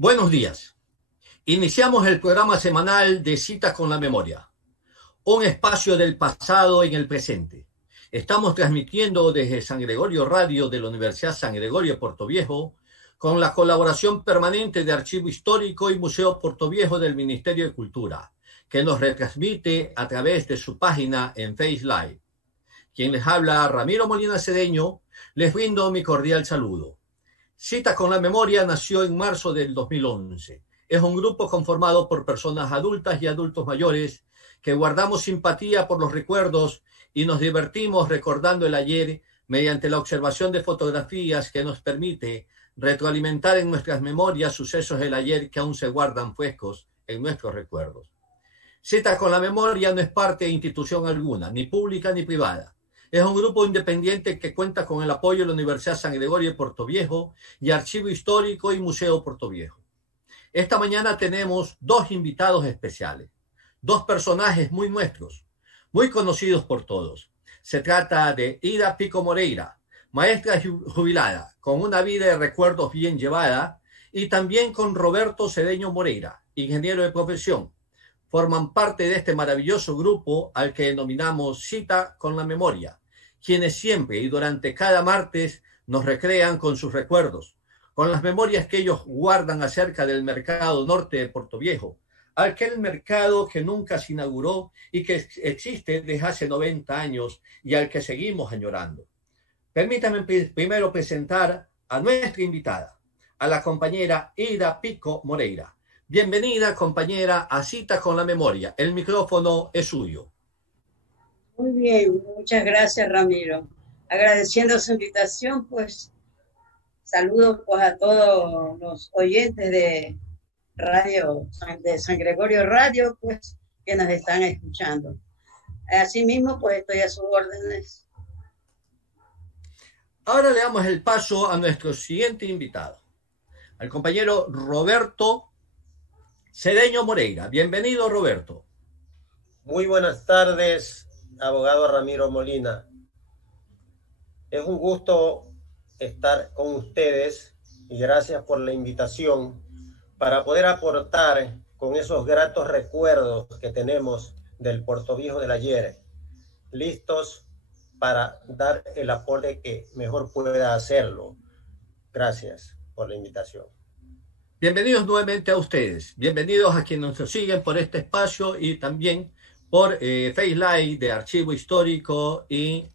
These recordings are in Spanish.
Buenos días. Iniciamos el programa semanal de Citas con la Memoria, un espacio del pasado en el presente. Estamos transmitiendo desde San Gregorio Radio de la Universidad San Gregorio de Portoviejo, con la colaboración permanente de Archivo Histórico y Museo Portoviejo del Ministerio de Cultura, que nos retransmite a través de su página en Face Live. Quien les habla, Ramiro Molina Cedeño, les brindo mi cordial saludo. Citas con la Memoria nació en marzo del 2011. Es un grupo conformado por personas adultas y adultos mayores que guardamos simpatía por los recuerdos y nos divertimos recordando el ayer mediante la observación de fotografías que nos permite retroalimentar en nuestras memorias sucesos del ayer que aún se guardan frescos en nuestros recuerdos. Citas con la Memoria no es parte de institución alguna, ni pública ni privada. Es un grupo independiente que cuenta con el apoyo de la Universidad San Gregorio de Portoviejo y Archivo Histórico y Museo Portoviejo. Esta mañana tenemos dos invitados especiales, dos personajes muy nuestros, muy conocidos por todos. Se trata de Ida Pico Moreira, maestra jubilada, con una vida de recuerdos bien llevada, y también con Roberto Cedeño Moreira, ingeniero de profesión. Forman parte de este maravilloso grupo al que denominamos Cita con la Memoria, quienes siempre y durante cada martes nos recrean con sus recuerdos, con las memorias que ellos guardan acerca del mercado norte de Portoviejo, aquel mercado que nunca se inauguró y que existe desde hace 90 años y al que seguimos añorando. Permítanme primero presentar a nuestra invitada, a la compañera Ida Pico Moreira. Bienvenida, compañera, a Cita con la Memoria. El micrófono es suyo. Muy bien, muchas gracias, Ramiro. Agradeciendo su invitación, pues saludo pues a todos los oyentes de radio, de San Gregorio Radio, pues que nos están escuchando. Asimismo, pues estoy a sus órdenes. Ahora le damos el paso a nuestro siguiente invitado, al compañero Roberto Cedeño Moreira. Bienvenido, Roberto. Muy buenas tardes, abogado Ramiro Molina. Es un gusto estar con ustedes y gracias por la invitación para poder aportar con esos gratos recuerdos que tenemos del Portoviejo del ayer, listos para dar el aporte que mejor pueda hacerlo. Gracias por la invitación. Bienvenidos nuevamente a ustedes, bienvenidos a quienes nos siguen por este espacio y también por Face Live de Archivo Histórico y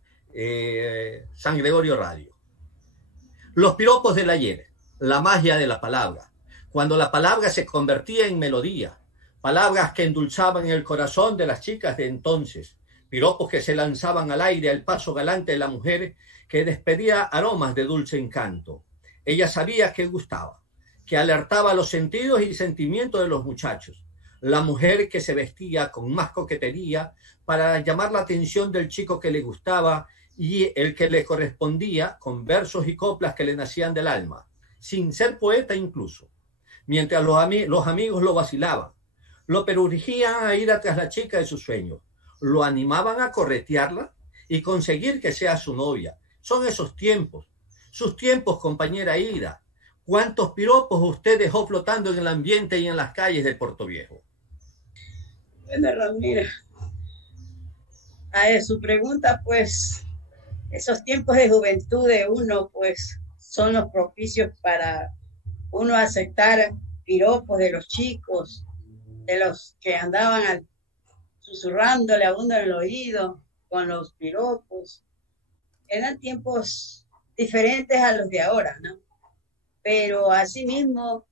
San Gregorio Radio. Los piropos del ayer, la magia de la palabra, cuando la palabra se convertía en melodía, palabras que endulzaban el corazón de las chicas de entonces, piropos que se lanzaban al aire al paso galante de la mujer que despedía aromas de dulce encanto. Ella sabía que gustaba, que alertaba los sentidos y sentimientos de los muchachos. La mujer que se vestía con más coquetería para llamar la atención del chico que le gustaba y el que le correspondía con versos y coplas que le nacían del alma, sin ser poeta incluso. Mientras los amigos lo vacilaban, lo perurgían a ir tras la chica de sus sueños, lo animaban a corretearla y conseguir que sea su novia. Son esos tiempos, sus tiempos, compañera Ida. ¿Cuántos piropos usted dejó flotando en el ambiente y en las calles de Portoviejo? Bueno, Ramiro, a su pregunta, pues, esos tiempos de juventud de uno, pues, son los propicios para uno aceptar piropos de los chicos, de los que andaban susurrándole a uno en el oído con los piropos. Eran tiempos diferentes a los de ahora, ¿no? Pero asimismo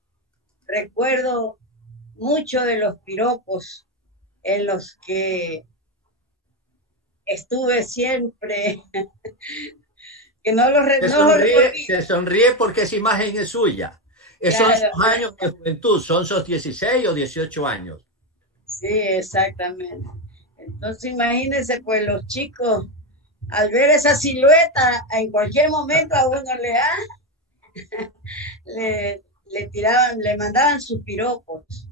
recuerdo mucho de los piropos en los que estuve siempre, que no los se sonríe porque esa imagen es suya. Claro. Son sus años de juventud, son sus 16 o 18 años. Sí, exactamente. Entonces imagínense, pues los chicos, al ver esa silueta, en cualquier momento a uno le tiraban, le mandaban sus piropos.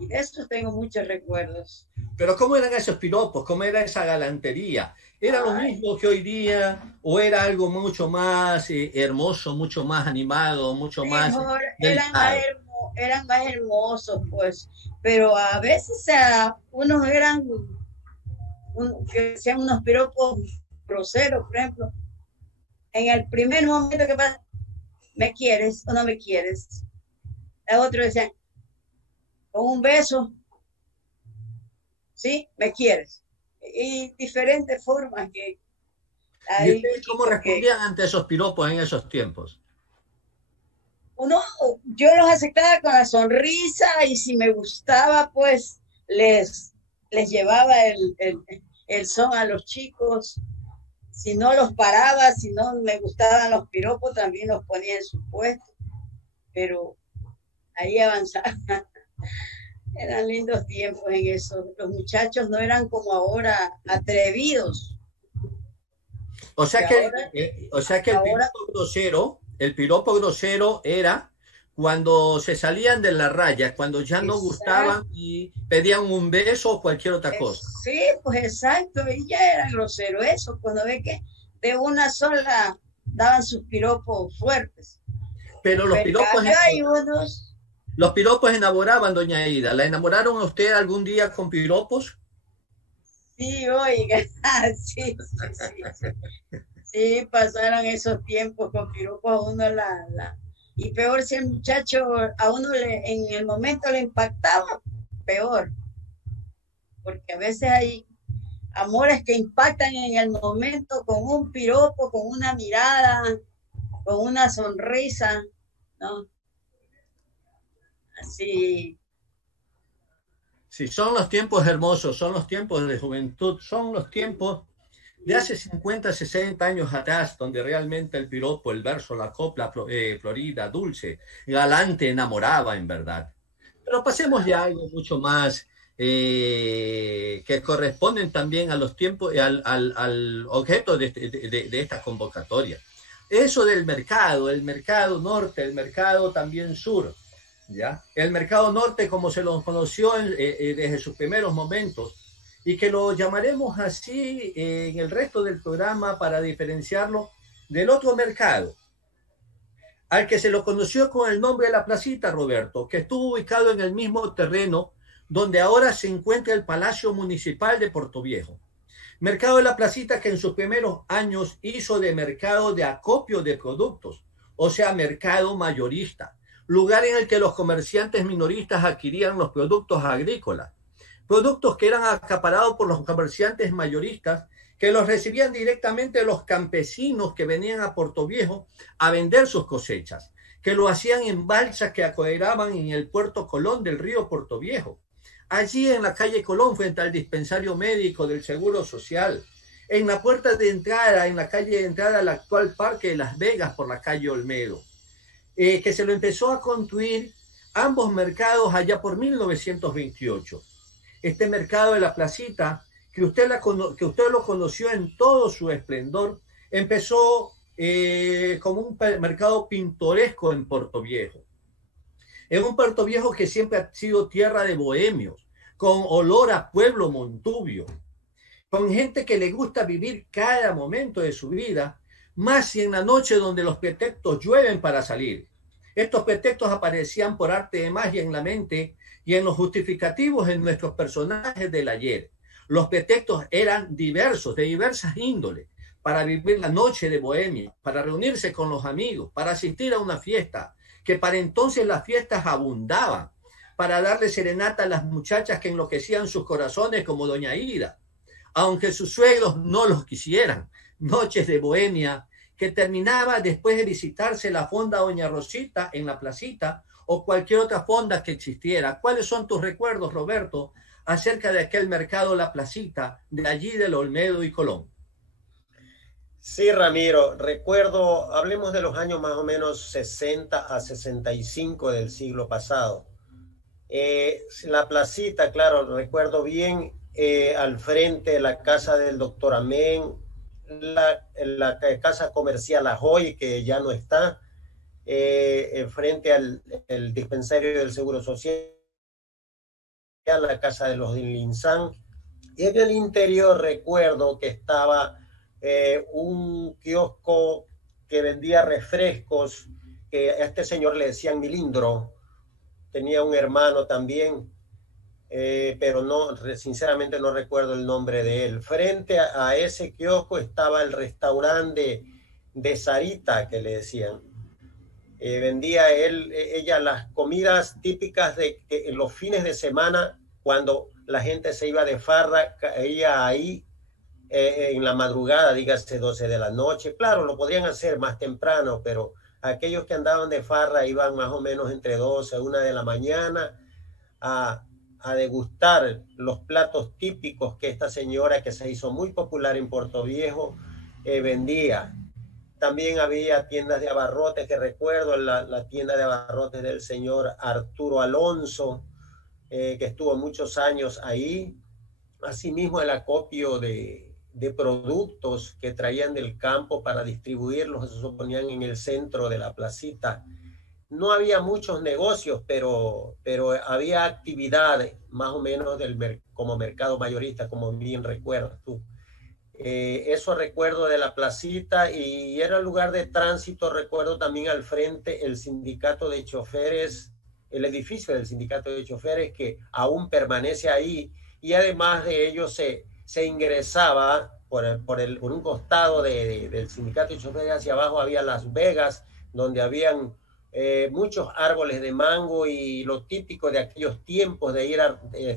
Y de esto tengo muchos recuerdos. Pero ¿cómo eran esos piropos? ¿Cómo era esa galantería? ¿Era lo mismo que hoy día o era algo mucho más hermoso, mucho más animado, mucho más... Eran más eran más hermosos, pues, pero a veces unos eran, que sean unos piropos groseros, por ejemplo, en el primer momento que pasa, ¿me quieres o no me quieres? El otro decía, con un beso, ¿sí? ¿Me quieres? Y diferentes formas que ¿Y hay ustedes cómo chicos que respondían ante esos piropos en esos tiempos? uno, yo los aceptaba con la sonrisa y si me gustaba, pues les llevaba el son a los chicos. Si no los paraba, si no me gustaban los piropos, también los ponía en su puesto. Pero ahí avanzaba. Eran lindos tiempos en eso. Los muchachos no eran como ahora atrevidos. O Que sea que, ahora, o sea que ahora, el piropo grosero era cuando se salían de la raya, cuando ya no gustaban exacto. y pedían un beso o cualquier otra cosa. Sí, pues exacto, y ya era grosero eso, cuando ve que de una sola daban sus piropos fuertes. Pero Pero en cambio hay unos, los piropos enamoraban, doña Aida. ¿La enamoraron a usted algún día con piropos? sí, oiga, sí, sí, sí, sí, sí, pasaron esos tiempos con piropos a uno y peor si el muchacho a uno en el momento le impactaba, peor, porque a veces hay amores que impactan en el momento con un piropo, con una mirada, con una sonrisa, ¿no? Así, Sí, son los tiempos hermosos, son los tiempos de juventud, son los tiempos de hace 50, 60 años atrás, donde realmente el piropo, el verso, la copla florida, dulce, galante, enamoraba en verdad. Pero pasemos ya a algo mucho más que corresponden también a los tiempos, al objeto de esta convocatoria. Eso del mercado, el mercado norte, el mercado también sur. ¿Ya? El mercado norte, como se lo conoció desde sus primeros momentos, y que lo llamaremos así en el resto del programa para diferenciarlo del otro mercado, al que se lo conoció con el nombre de la Placita, Roberto, que estuvo ubicado en el mismo terreno donde ahora se encuentra el Palacio Municipal de Portoviejo. Mercado de la Placita que en sus primeros años hizo de mercado de acopio de productos, o sea, mercado mayorista, lugar en el que los comerciantes minoristas adquirían los productos agrícolas, productos que eran acaparados por los comerciantes mayoristas que los recibían directamente de los campesinos que venían a Portoviejo a vender sus cosechas, que lo hacían en balsas que acuadraban en el puerto Colón del río Portoviejo. Allí en la calle Colón, frente al dispensario médico del Seguro Social, en la puerta de entrada, en la calle de entrada al actual Parque de Las Vegas por la calle Olmedo, que se lo empezó a construir ambos mercados allá por 1928. Este mercado de la Placita, que usted lo conoció en todo su esplendor, empezó como un mercado pintoresco en Portoviejo. Es un Puerto Viejo que siempre ha sido tierra de bohemios, con olor a pueblo montubio, con gente que le gusta vivir cada momento de su vida, más si en la noche donde los pretextos llueven para salir. Estos pretextos aparecían por arte de magia en la mente y en los justificativos en nuestros personajes del ayer. Los pretextos eran diversos, de diversas índoles, para vivir la noche de bohemia, para reunirse con los amigos, para asistir a una fiesta, que para entonces las fiestas abundaban, para darle serenata a las muchachas que enloquecían sus corazones como doña Ida, aunque sus suegros no los quisieran. Noches de bohemia que terminaba después de visitarse la fonda Doña Rosita en la Placita o cualquier otra fonda que existiera. ¿Cuáles son tus recuerdos, Roberto, acerca de aquel mercado La Placita, de allí del Olmedo y Colón? Sí, Ramiro, recuerdo, hablemos de los años más o menos 60 a 65 del siglo pasado. La Placita, claro, recuerdo bien, al frente de la casa del doctor Amén, la casa comercial Ajoy, que ya no está, frente al el dispensario del Seguro Social, la casa de los Linzán. Y en el interior recuerdo que estaba un kiosco que vendía refrescos, que a este señor le decían Milindro, tenía un hermano también, pero no, sinceramente no recuerdo el nombre de él. Frente a ese kiosco estaba el restaurante de Sarita, que le decían. Vendía ella las comidas típicas de los fines de semana, cuando la gente se iba de farra, caía ahí en la madrugada, dígase 12 de la noche. Claro, lo podrían hacer más temprano, pero aquellos que andaban de farra iban más o menos entre 12 a 1 de la mañana a degustar los platos típicos que esta señora, que se hizo muy popular en Puerto Viejo, vendía. También había tiendas de abarrotes, que recuerdo la tienda de abarrotes del señor Arturo Alonso, que estuvo muchos años ahí. Asimismo, el acopio de productos que traían del campo para distribuirlos, se ponían en el centro de la placita. No había muchos negocios, pero había actividades más o menos como mercado mayorista, como bien recuerdas tú. Eso recuerdo de la placita, y era el lugar de tránsito. Recuerdo también al frente el sindicato de choferes, el edificio del sindicato de choferes, que aún permanece ahí, y además de ello se ingresaba por un costado del sindicato de choferes hacia abajo. Había Las Vegas, donde habían muchos árboles de mango, y lo típico de aquellos tiempos de ir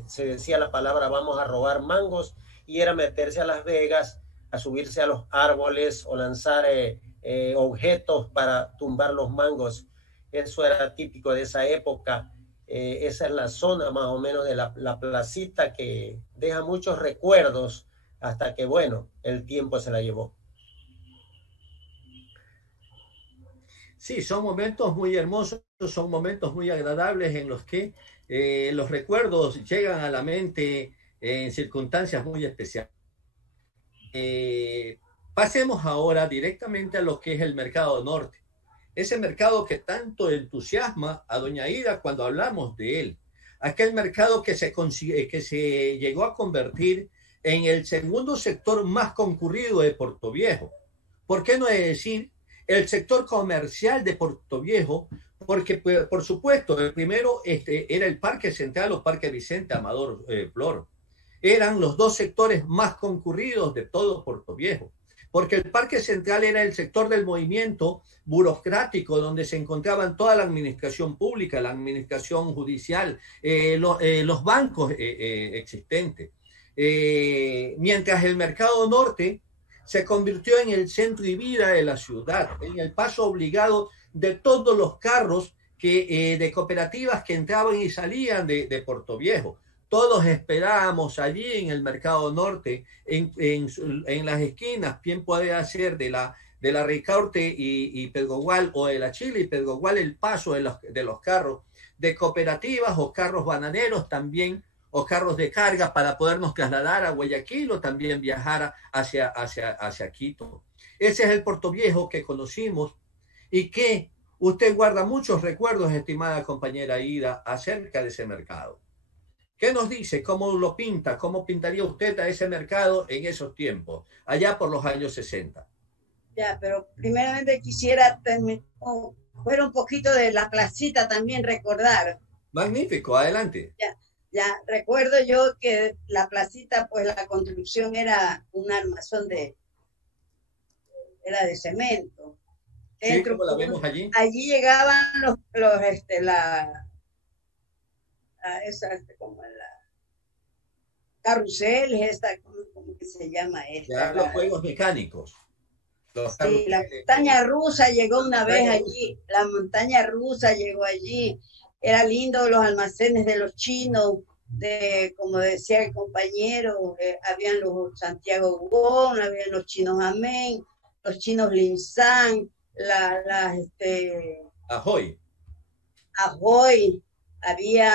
se decía la palabra vamos a robar mangos, y era meterse a Las Vegas, a subirse a los árboles o lanzar objetos para tumbar los mangos. Eso era típico de esa época. Esa es la zona más o menos de la placita, que deja muchos recuerdos hasta que, bueno, el tiempo se la llevó. Sí, son momentos muy hermosos, son momentos muy agradables en los que los recuerdos llegan a la mente en circunstancias muy especiales. Pasemos ahora directamente a lo que es el Mercado Norte. Ese mercado que tanto entusiasma a doña Ida cuando hablamos de él. Aquel mercado que se llegó a convertir en el segundo sector más concurrido de Puerto Viejo. ¿Por qué no decir el sector comercial de Puerto Viejo? Porque, por supuesto, el primero era el Parque Central o Parque Vicente Amador Flor. Eran los dos sectores más concurridos de todo Puerto Viejo, porque el Parque Central era el sector del movimiento burocrático, donde se encontraban toda la administración pública, la administración judicial, los bancos existentes. Mientras el Mercado Norte se convirtió en el centro y vida de la ciudad, en el paso obligado de todos los carros de cooperativas que entraban y salían de Puerto Viejo. Todos esperábamos allí en el Mercado Norte, en las esquinas, bien puede ser de la Ricaurte y Pedregual, o de la Chile y Pedregual, el paso de los carros de cooperativas o carros bananeros también, o carros de carga para podernos trasladar a Guayaquil o también viajar hacia Quito. Ese es el Puerto Viejo que conocimos y que usted guarda muchos recuerdos, estimada compañera Ida, acerca de ese mercado. ¿Qué nos dice? ¿Cómo lo pinta? ¿Cómo pintaría usted a ese mercado en esos tiempos, allá por los años 60? Ya, pero primeramente quisiera fuera un poquito de la placita también recordar. Magnífico, adelante. Ya, recuerdo yo que la placita, pues la construcción era un armazón era de cemento. Sí, como la vemos allí. Allí llegaban como la carruseles, ¿cómo que se llama esta? Ya, los juegos mecánicos. Sí, la montaña rusa llegó una vez allí, la montaña rusa llegó allí. Era lindo los almacenes de los chinos, como decía el compañero, habían los Santiago Wong, habían los chinos Amén, los chinos Linsan, Ahoy, había,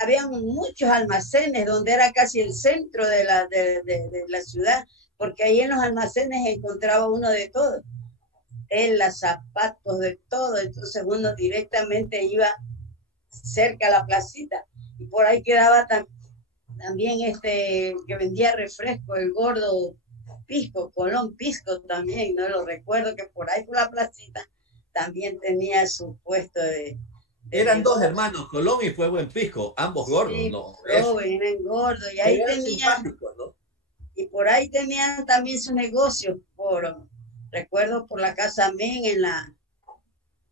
habían muchos almacenes donde era casi el centro de la ciudad, porque ahí en los almacenes encontraba uno de todo, telas, zapatos, de todo. Entonces uno directamente iba cerca a la placita, y por ahí quedaba también que vendía refresco, el gordo Pisco, Colón Pisco también, no lo recuerdo, que por ahí por la placita también tenía su puesto Eran dos negocio. hermanos, Colón y Fuego en Pisco, ambos gordos, Sí, ¿no? eran gordos, y ahí Eran tenían, simpáticos, ¿no? y por ahí tenían también su negocio, recuerdo por la Casa Amén,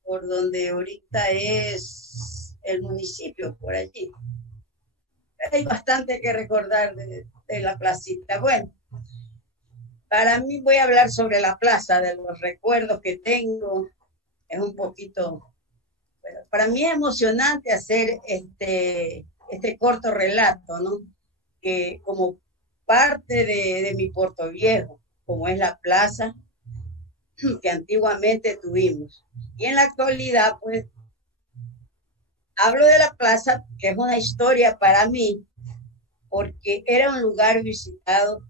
por donde ahorita es el municipio, por allí. Hay bastante que recordar de la placita. Bueno, para mí voy a hablar sobre la plaza, de los recuerdos que tengo. Es un poquito, bueno, para mí es emocionante hacer este corto relato, ¿no? Que como parte de mi Puerto Viejo, como es la plaza que antiguamente tuvimos. Y en la actualidad, pues, hablo de la plaza, que es una historia para mí, porque era un lugar visitado,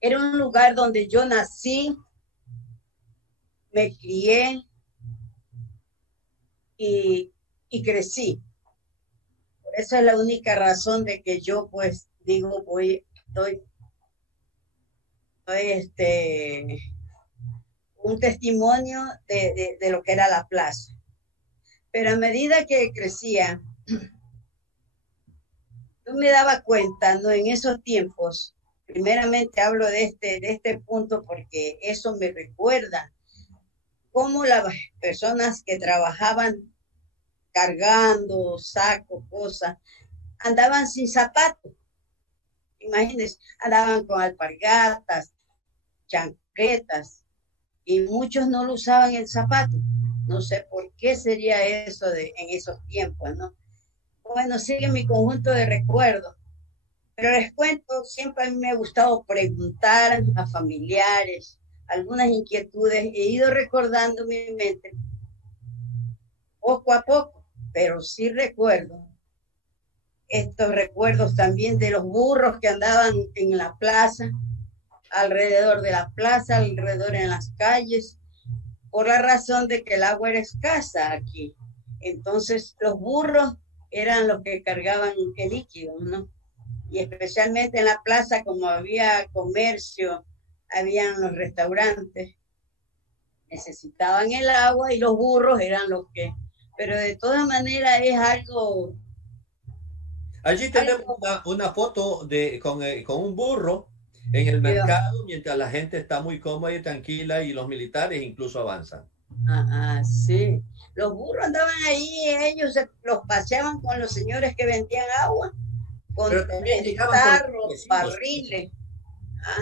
era un lugar donde yo nací, me crié y crecí. Esa es la única razón de que yo, pues, digo, doy un testimonio de lo que era la plaza. Pero a medida que crecía, yo me daba cuenta, ¿no? En esos tiempos, primeramente hablo de este punto porque eso me recuerda cómo las personas que trabajaban cargando sacos, cosas, andaban sin zapatos. Imagínense, andaban con alpargatas, chancletas, y muchos no lo usaban el zapato. No sé por qué sería eso en esos tiempos, ¿no? Bueno, sigue mi conjunto de recuerdos. Pero les cuento, siempre a mí me ha gustado preguntar a familiares algunas inquietudes. He ido recordando en mi mente poco a poco, pero sí recuerdo estos recuerdos también de los burros que andaban en la plaza, alrededor de la plaza, alrededor en las calles, por la razón de que el agua era escasa aquí. Entonces los burros eran los que cargaban el líquido, ¿no? Y especialmente en la plaza, como había comercio, habían los restaurantes, necesitaban el agua y los burros eran los que... Pero de todas maneras es algo... Allí tenemos una foto con un burro en el mercado mientras la gente está muy cómoda y tranquila y los militares incluso avanzan. Sí. Los burros andaban ahí, ellos los paseaban con los señores que vendían agua, con tarros, barriles.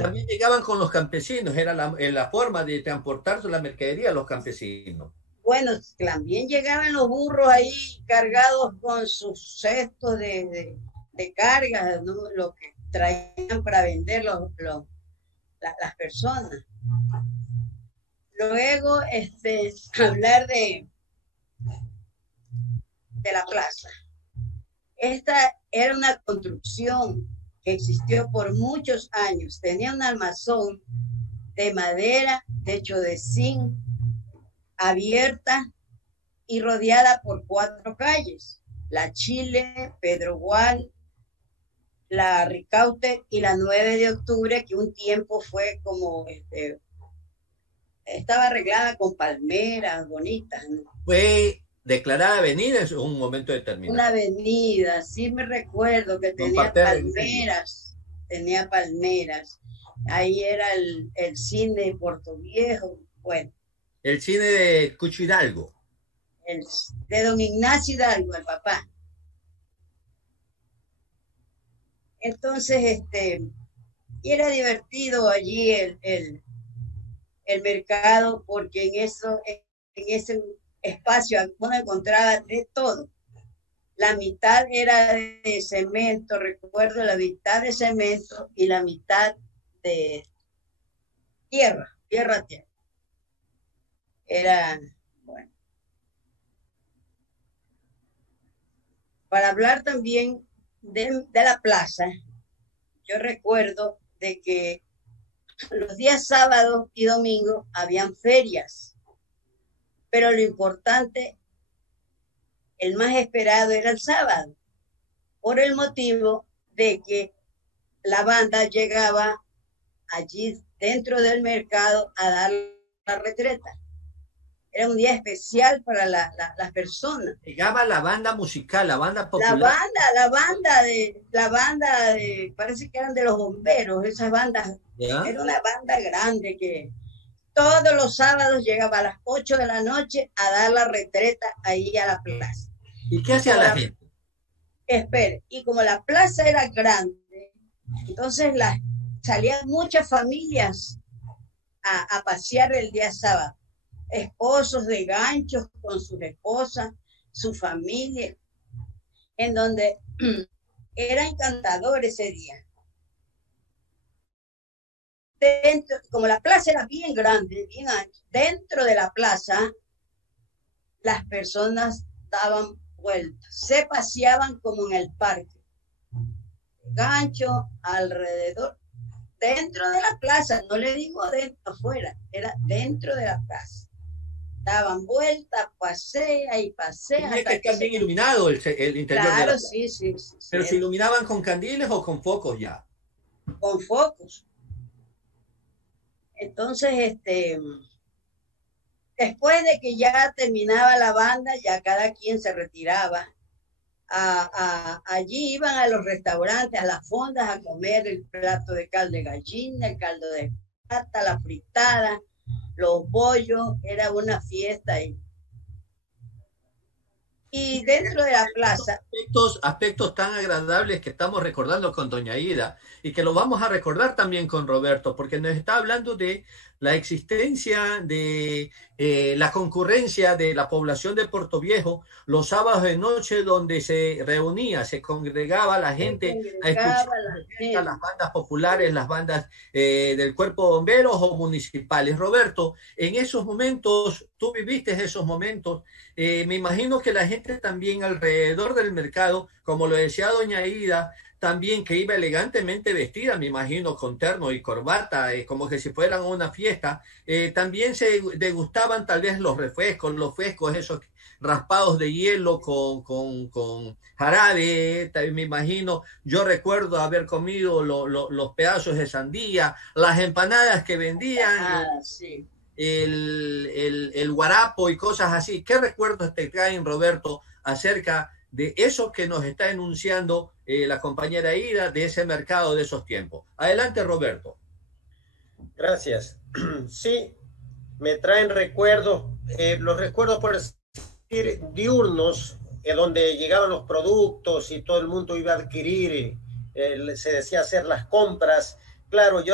También llegaban con los campesinos, era la forma de transportar la mercadería a los campesinos. Bueno, también llegaban los burros ahí cargados con sus cestos de carga, ¿no? Lo que traían para vender las personas. Luego, hablar de la plaza. Esta era una construcción que existió por muchos años. Tenía un almazón de madera, techo de zinc, abierta y rodeada por 4 calles: la Chile, Pedro Gual, la Ricaute y la 9 de octubre, que un tiempo fue como, estaba arreglada con palmeras bonitas, ¿no? Fue declarada avenida en un momento determinado. Una avenida, sí me recuerdo que tenía palmeras. Ahí era el cine de Puerto Viejo, bueno. El cine de Cucho Hidalgo. De don Ignacio Hidalgo, el papá. Entonces, y era divertido allí el mercado, porque en ese espacio uno encontraba de todo. La mitad era de cemento, recuerdo, la mitad de cemento y la mitad de tierra. Era, bueno. Para hablar también de la plaza, yo recuerdo de que los días sábados y domingos habían ferias, pero lo importante, el más esperado, era el sábado, por el motivo de que la banda llegaba allí dentro del mercado a dar la retreta. Era un día especial para las personas. Llegaba la banda musical, la banda popular. La banda de, parece que eran de los bomberos, esas bandas. ¿Ya? Era una banda grande que todos los sábados llegaba a las 8 de la noche a dar la retreta ahí a la plaza. ¿Y qué hacía la gente? Espere, y como la plaza era grande, entonces salían muchas familias a pasear el día sábado. Esposos de ganchos con sus esposas, su familia, en donde era encantador ese día. Dentro, como la plaza era bien grande, bien ancha, dentro de la plaza las personas daban vueltas, se paseaban como en el parque, gancho alrededor, dentro de la plaza, no le digo dentro, afuera, era dentro de la plaza. Daban vueltas, pasea y pasea. Tenía que estar bien iluminado el interior. Claro, de la... sí. ¿Pero se iluminaban con candiles o con focos ya? Con focos. Entonces, después de que ya terminaba la banda, ya cada quien se retiraba. Allí iban a los restaurantes, a las fondas, a comer el plato de caldo de gallina, el caldo de pata, la fritada, los bollos. Era una fiesta ahí. Y dentro de la plaza... Aspectos tan agradables que estamos recordando con doña Ida y que lo vamos a recordar también con Roberto, porque nos está hablando de la existencia de la concurrencia de la población de Puerto Viejo los sábados de noche, donde se reunía, se congregaba la gente a escuchar las bandas populares, las bandas del cuerpo de bomberos o municipales. Roberto, en esos momentos, tú viviste esos momentos, me imagino que la gente también alrededor del mercado, como lo decía doña Ida, también que iba elegantemente vestida, me imagino, con terno y corbata, como que si fueran una fiesta, también se degustaban tal vez los frescos, esos raspados de hielo con jarabe, también me imagino, yo recuerdo haber comido los pedazos de sandía, las empanadas que vendían, sí. el guarapo y cosas así. ¿Qué recuerdos te traen, Roberto, acerca de eso que nos está enunciando la compañera Ida, de ese mercado de esos tiempos? Adelante, Roberto. Gracias. Sí, me traen recuerdos, los recuerdos por decir diurnos, donde llegaban los productos y todo el mundo iba a adquirir, se decía hacer las compras. Claro,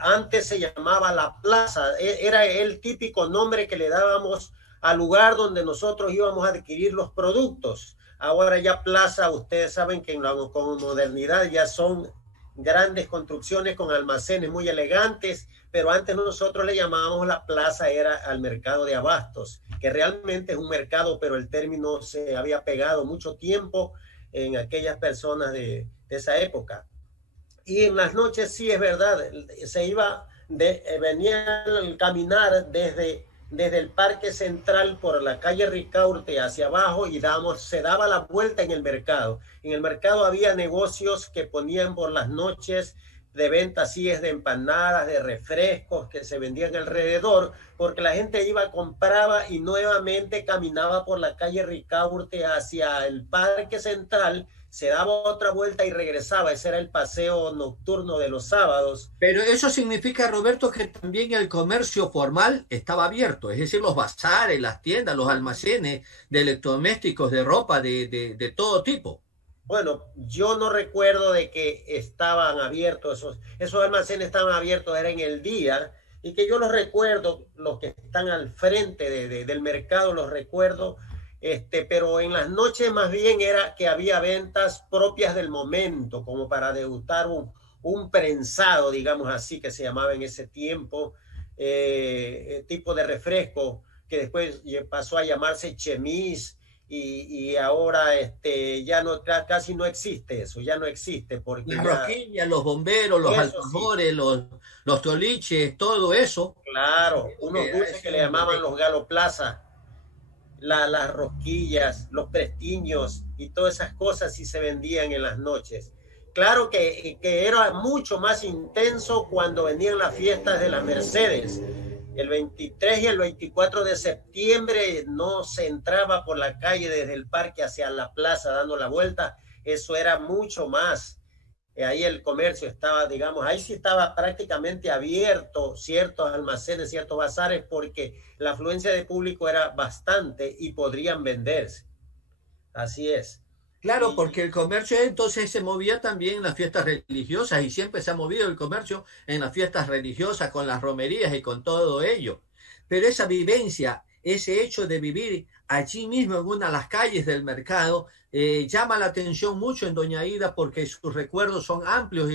antes se llamaba la plaza, era el típico nombre que le dábamos al lugar donde nosotros íbamos a adquirir los productos. Ahora ya plaza, ustedes saben que con modernidad ya son grandes construcciones con almacenes muy elegantes, pero antes nosotros le llamábamos la plaza, era al mercado de abastos, que realmente es un mercado, pero el término se había pegado mucho tiempo en aquellas personas de esa época. Y en las noches sí es verdad, venía al caminar desde el Parque Central por la calle Ricaurte hacia abajo y se daba la vuelta en el mercado. En el mercado había negocios que ponían por las noches de venta, así es, de empanadas, de refrescos que se vendían alrededor, porque la gente iba, compraba y nuevamente caminaba por la calle Ricaurte hacia el Parque Central, se daba otra vuelta y regresaba. Ese era el paseo nocturno de los sábados. Pero eso significa, Roberto, que también el comercio formal estaba abierto, es decir, los bazares, las tiendas, los almacenes de electrodomésticos, de ropa, de todo tipo. Bueno, yo no recuerdo de que estaban abiertos, esos almacenes estaban abiertos, era en el día, y que yo los recuerdo, los que están al frente del mercado los recuerdo, pero en las noches más bien era que había ventas propias del momento, como para degustar un prensado, digamos así, que se llamaba en ese tiempo, tipo de refresco, que después pasó a llamarse chemis, y ahora ya no, casi no existe eso, ya no existe. Porque las rosquillas, los bomberos, los alfajores, sí, los toliches, todo eso. Claro, unos dulces que le llamaban los galoplaza, las rosquillas, los prestiños y todas esas cosas sí se vendían en las noches. Claro que era mucho más intenso cuando venían las fiestas de las Mercedes, El 23 y el 24 de septiembre no se entraba por la calle desde el parque hacia la plaza dando la vuelta. Eso era mucho más. Ahí el comercio estaba, digamos, ahí sí estaba prácticamente abierto ciertos almacenes, ciertos bazares, porque la afluencia de público era bastante y podrían venderse. Así es. Claro, porque el comercio entonces se movía también en las fiestas religiosas y siempre se ha movido el comercio en las fiestas religiosas con las romerías y con todo ello. Pero esa vivencia, ese hecho de vivir allí mismo en una de las calles del mercado, llama la atención mucho en Doña Aida porque sus recuerdos son amplios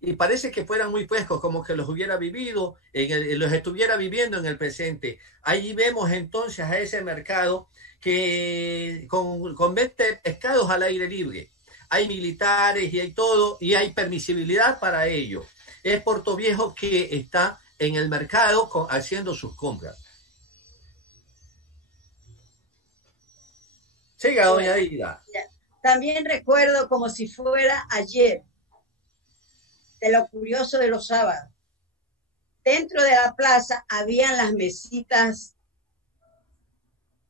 y parece que fueran muy frescos, como que los hubiera vivido, los estuviera viviendo en el presente. Allí vemos entonces a ese mercado que con 20 pescados al aire libre. Hay militares y hay todo, y hay permisibilidad para ello. Es Puerto Viejo que está en el mercado haciendo sus compras. Siga, doña Aida. También recuerdo como si fuera ayer, de lo curioso de los sábados. Dentro de la plaza habían las mesitas,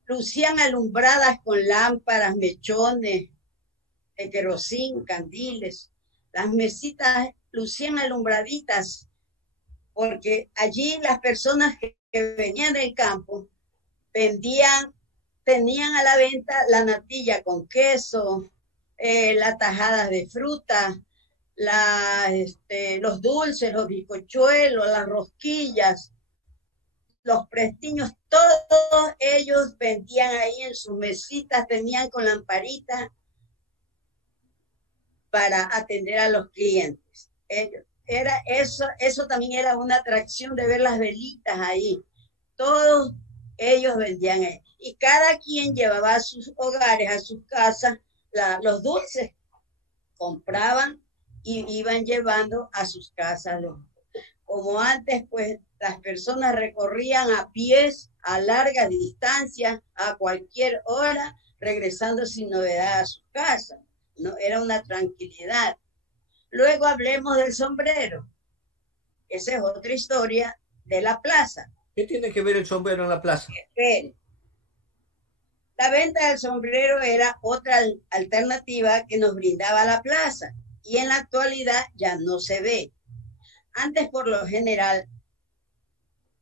lucían alumbradas con lámparas, mechones, de querosín, candiles. Las mesitas lucían alumbraditas porque allí las personas que venían del campo tenían a la venta la natilla con queso, las tajadas de fruta, los dulces, los bizcochuelos, las rosquillas, los prestiños, todos ellos vendían ahí en sus mesitas, tenían con lamparita para atender a los clientes. Eso también era una atracción de ver las velitas ahí. Todos ellos vendían ahí. Y cada quien llevaba a sus hogares, a sus casas, los dulces. Compraban y iban llevando a sus casas. Como antes, pues, las personas recorrían a pies, a larga distancia, a cualquier hora, regresando sin novedad a su casa. ¿No? Era una tranquilidad. Luego hablemos del sombrero. Esa es otra historia de la plaza. ¿Qué tiene que ver el sombrero en la plaza? La venta del sombrero era otra alternativa que nos brindaba la plaza y en la actualidad ya no se ve. Antes, por lo general,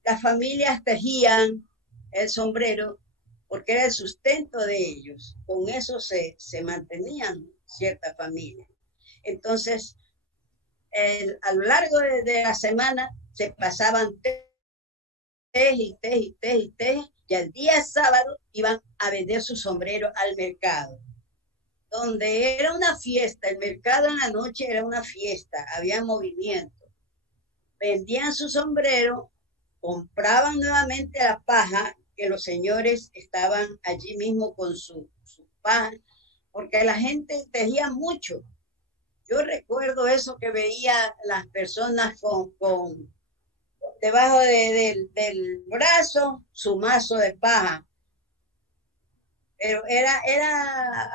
las familias tejían el sombrero porque era el sustento de ellos. Con eso se mantenían ciertas familias. Entonces, a lo largo de la semana se pasaban y al día sábado iban a vender su sombrero al mercado, donde era una fiesta. El mercado en la noche era una fiesta, había movimiento. Vendían su sombrero, compraban nuevamente la paja, que los señores estaban allí mismo con su paja, porque la gente tejía mucho. Yo recuerdo eso que veía las personas con debajo del brazo su mazo de paja. Pero era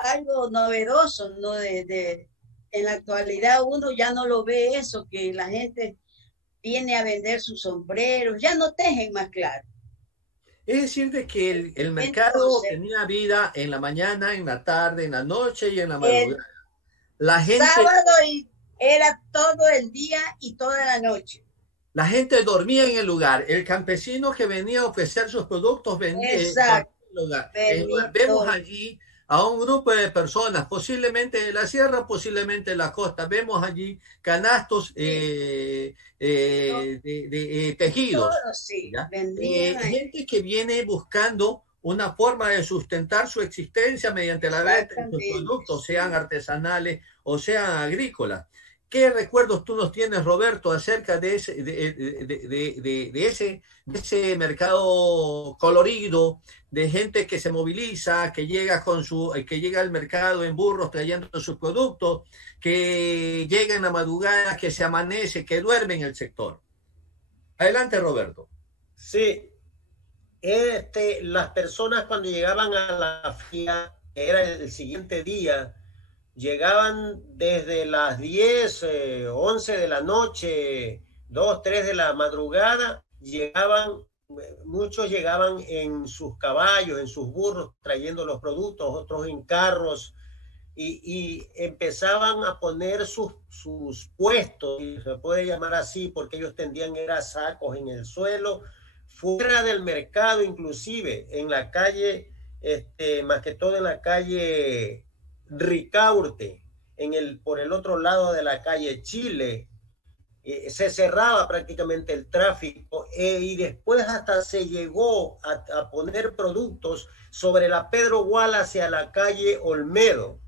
algo novedoso, ¿no? En la actualidad uno ya no lo ve eso, que la gente viene a vender sus sombreros, ya no tejen más claro. Es decir, de que el mercado tenía vida en la mañana, en la tarde, en la noche y en la madrugada. La gente, sábado era todo el día y toda la noche. La gente dormía en el lugar. El campesino que venía a ofrecer sus productos vendía en el lugar. Vemos allí a un grupo de personas, posiblemente de la sierra, posiblemente de la costa. Vemos allí canastos tejidos. Sí, gente que viene buscando una forma de sustentar su existencia mediante la venta de sus productos, sean artesanales o sean agrícolas. ¿Qué recuerdos tú nos tienes, Roberto, acerca de ese mercado colorido, de gente que se moviliza, que llega al mercado en burros trayendo sus productos, que llega en la madrugada, que se amanece, que duerme en el sector? Adelante, Roberto. Sí. Las personas cuando llegaban a la fiesta, que era el siguiente día, llegaban desde las 10, 11 de la noche, 2, 3 de la madrugada, llegaban muchos llegaban en sus caballos, en sus burros, trayendo los productos, otros en carros, y empezaban a poner sus puestos, y se puede llamar así, porque ellos tendían era sacos en el suelo, fuera del mercado, inclusive en la calle, más que todo en la calle Ricaurte, por el otro lado de la calle Chile, se cerraba prácticamente el tráfico, y después hasta se llegó a poner productos sobre la Pedro Gual hacia la calle Olmedo.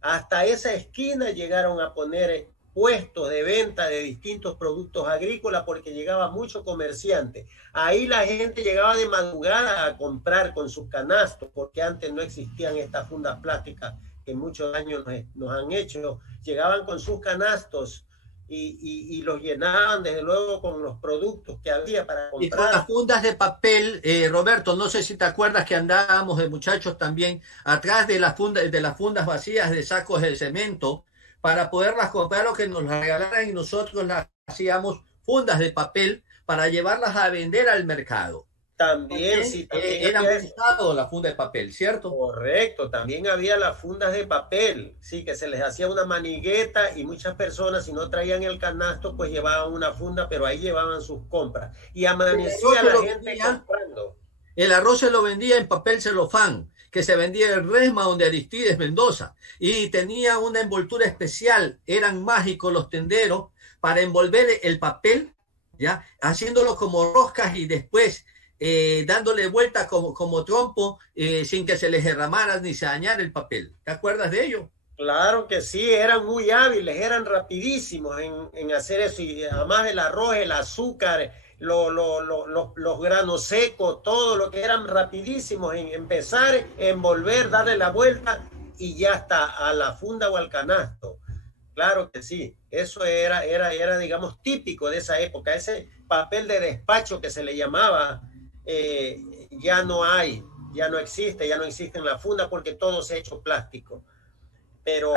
Hasta esa esquina llegaron a poner puestos de venta de distintos productos agrícolas porque llegaba mucho comerciante. Ahí la gente llegaba de madrugada a comprar con sus canastos, porque antes no existían estas fundas plásticas que muchos años nos han hecho. Llegaban con sus canastos y los llenaban desde luego con los productos que había para comprar. Y con las fundas de papel, Roberto, no sé si te acuerdas que andábamos de muchachos también atrás de las fundas vacías de sacos de cemento para poderlas comprar o que nos las regalaran, y nosotros las hacíamos fundas de papel para llevarlas a vender al mercado. También, sí, también era muy usado la funda de papel, ¿cierto? Correcto, también había las fundas de papel, sí, que se les hacía una manigueta, y muchas personas, si no traían el canasto, pues llevaban una funda, pero ahí llevaban sus compras. Y amanecía la gente comprando. El arroz se lo vendía en papel celofán, que se vendía en Resma, donde Aristides Mendoza, y tenía una envoltura especial. Eran mágicos los tenderos para envolver el papel, ¿ya? Haciéndolo como roscas y después dándole vuelta como trompo, sin que se les derramara ni se dañara el papel. ¿Te acuerdas de ello? Claro que sí, eran muy hábiles, eran rapidísimos en hacer eso, y además el arroz, el azúcar, los granos secos, todo lo que eran rapidísimos en empezar, envolver, darle la vuelta y ya está, a la funda o al canasto. Claro que sí, eso era digamos típico de esa época. Ese papel de despacho que se le llamaba, ya no hay, ya no existe, ya no existen las fundas porque todo se ha hecho plástico. Pero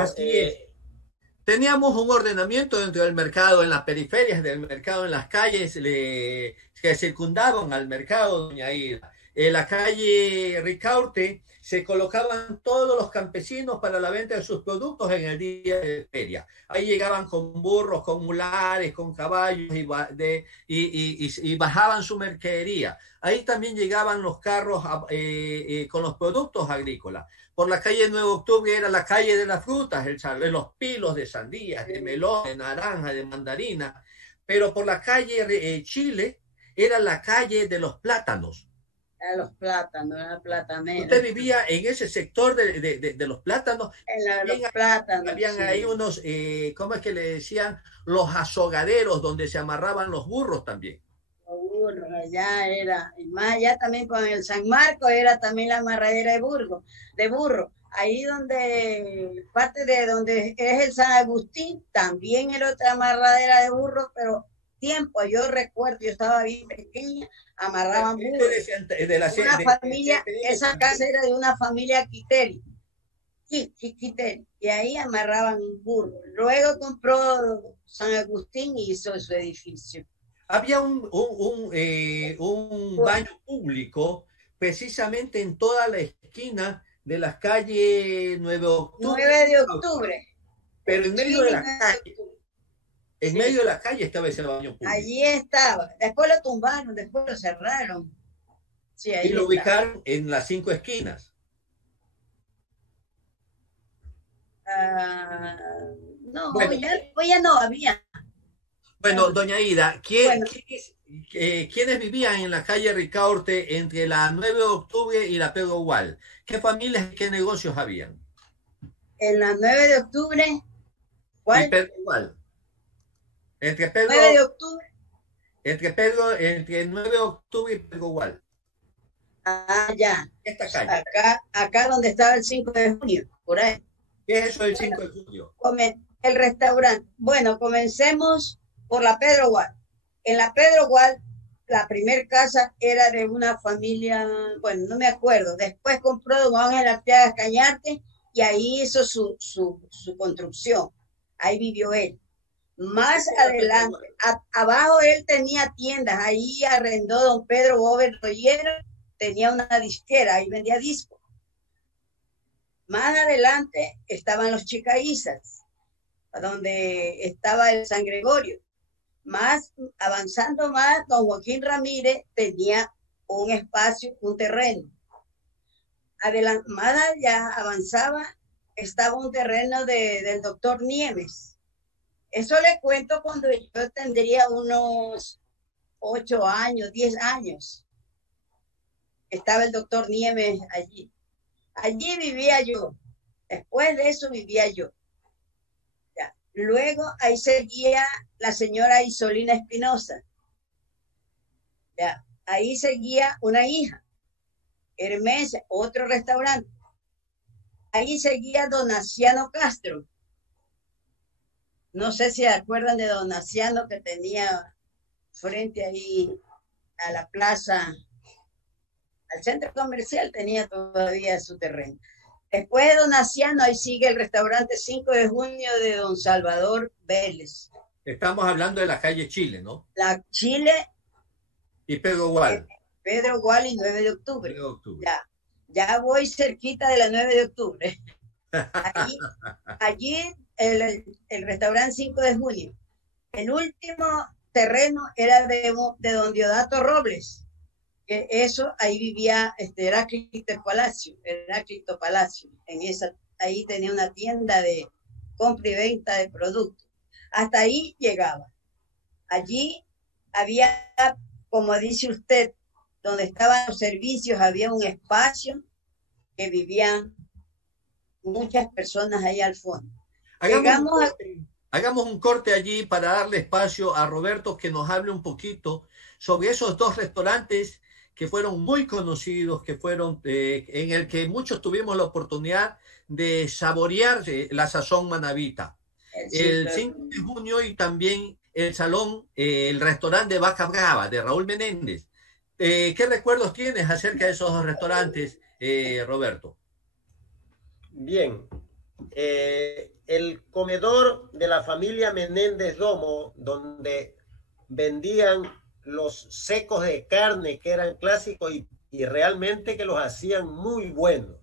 teníamos un ordenamiento dentro del mercado, en las periferias del mercado, en las calles que circundaban al mercado, doña Ida. En la calle Ricaurte se colocaban todos los campesinos para la venta de sus productos en el día de feria. Ahí llegaban con burros, con mulares, con caballos y bajaban su mercadería. Ahí también llegaban los carros con los productos agrícolas. Por la calle 9 de Octubre era la calle de las frutas, de los pilos de sandías, de melón, de naranja, de mandarina. Pero por la calle Chile era la calle de los plátanos. A los plátanos, la platanera. Usted vivía en ese sector de los plátanos. En los plátanos. Habían sí. ahí unos, ¿cómo es que le decían? Los azogaderos donde se amarraban los burros también. Los burros, allá era. Y más allá también con el San Marcos era también la amarradera de burro. Ahí donde, parte de donde es el San Agustín, también era otra amarradera de burros, pero tiempo, yo recuerdo, yo estaba bien pequeña, amarraban burros. Una familia, esa casa era de una familia Quiteri. Quiteri. Y ahí amarraban un burro. Luego compró San Agustín y hizo su edificio. Había un baño público precisamente en toda la esquina de las calles 9 de octubre. 9 de octubre. Pero en medio de la calle. En medio de la calle estaba ese baño público. Allí estaba. Después lo tumbaron, después lo cerraron. Sí, ahí y lo ubicaron en las 5 esquinas. No, bueno, ya no había. Bueno, doña Ida, ¿quiénes vivían en la calle Ricaurte entre la 9 de octubre y la Pedro Gual? ¿Qué familias y qué negocios habían? En la 9 de octubre, ¿cuál? Y Pedro Gual. Entre Pedro, 9 de octubre. Entre 9 de octubre y Pedro Gual. Ah, ya. Esta calle. Acá donde estaba el 5 de junio, por ahí. ¿Qué es eso del 5 de junio? El restaurante. Bueno, comencemos por la Pedro Gual. En la Pedro Gual, la primer casa era de una familia, bueno, no me acuerdo. Después compró don Ángel Arteaga Cañarte y ahí hizo su construcción. Ahí vivió él. Más adelante, abajo él tenía tiendas, ahí arrendó don Pedro Boven Rollero, tenía una disquera, ahí vendía discos. Más adelante estaban los Chicaízas, donde estaba el San Gregorio. Más avanzando más, don Joaquín Ramírez tenía un espacio, un terreno. Más allá avanzaba, estaba un terreno del doctor Niemes. Eso le cuento cuando yo tendría unos 8 años, 10 años. Estaba el doctor Niemes allí. Allí vivía yo. Después de eso vivía yo. Ya. Luego ahí seguía la señora Isolina Espinosa. Ya. Ahí seguía una hija. Hermes, otro restaurante. Ahí seguía don Naciano Castro. No sé si se acuerdan de don Naciano, que tenía frente ahí a la plaza, al centro comercial, tenía todavía su terreno. Después de don Naciano, ahí sigue el restaurante 5 de junio de don Salvador Vélez. Estamos hablando de la calle Chile, ¿no? La Chile y Pedro Gual. Pedro Gual y 9 de octubre. 9 de octubre. Ya voy cerquita de la 9 de octubre. Allí el restaurante 5 de junio. El último terreno era de don Diodato Robles. Que eso, ahí vivía Heráclito Palacio. Ahí tenía una tienda de compra y venta de productos. Hasta ahí llegaba. Allí había, como dice usted, donde estaban los servicios, había un espacio que vivían muchas personas ahí al fondo. Hagamos un corte allí para darle espacio a Roberto, que nos hable un poquito sobre esos dos restaurantes que fueron muy conocidos, que fueron en el que muchos tuvimos la oportunidad de saborear la sazón manabita. El 5 de junio y también el salón, el restaurante de Vaca Brava de Raúl Menéndez. ¿Qué recuerdos tienes acerca de esos restaurantes, Roberto? Bien, el comedor de la familia Menéndez Domo, donde vendían los secos de carne, que eran clásicos y realmente que los hacían muy buenos.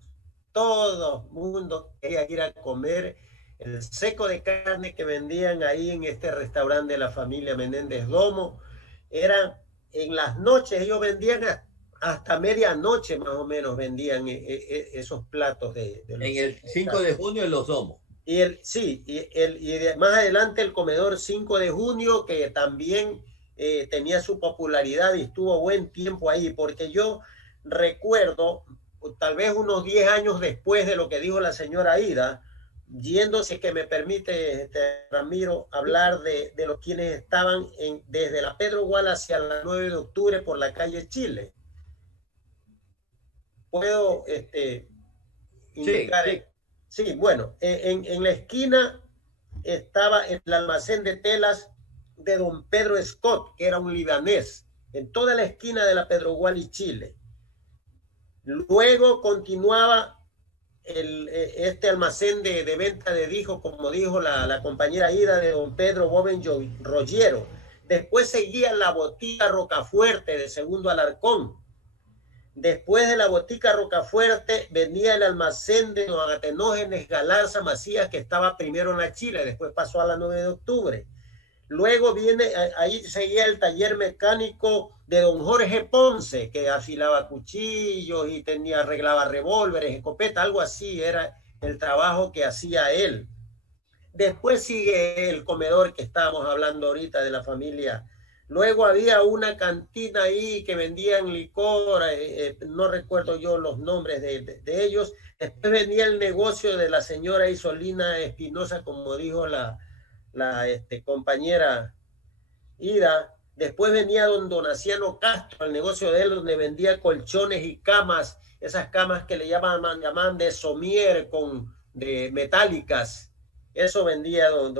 Todo el mundo quería ir a comer el seco de carne que vendían ahí en este restaurante de la familia Menéndez Domo. Eran en las noches, ellos vendían hasta medianoche más o menos, vendían esos platos de en el 5 de junio en Los Domos. Más adelante el comedor 5 de junio, que también tenía su popularidad y estuvo buen tiempo ahí, porque yo recuerdo, tal vez unos 10 años después de lo que dijo la señora Ida, yéndose, que me permite, Ramiro, hablar de los quienes estaban desde la Pedro Gual hacia la 9 de octubre por la calle Chile. ¿Puedo indicar? Sí. Sí, bueno, en la esquina estaba el almacén de telas de don Pedro Scott, que era un libanés, en toda la esquina de la Pedro Gual y Chile. Luego continuaba este almacén de venta de discos, como dijo la compañera Ida, de don Pedro Boven Rollero. Después seguía la botica Rocafuerte de Segundo Alarcón. Después de la botica Rocafuerte venía el almacén de don Atenógenes Galarza Macías, que estaba primero en la Chile, después pasó a la 9 de octubre. Luego ahí seguía el taller mecánico de don Jorge Ponce, que afilaba cuchillos y arreglaba revólveres, escopetas, algo así era el trabajo que hacía él. Después sigue el comedor que estábamos hablando ahorita de la familia. Luego había una cantina ahí que vendían licor, no recuerdo yo los nombres de ellos. Después venía el negocio de la señora Isolina Espinosa, como dijo la compañera Ida. Después venía don Donaciano Castro, el negocio de él, donde vendía colchones y camas, esas camas que le llamaban de somier de metálicas. Eso vendía don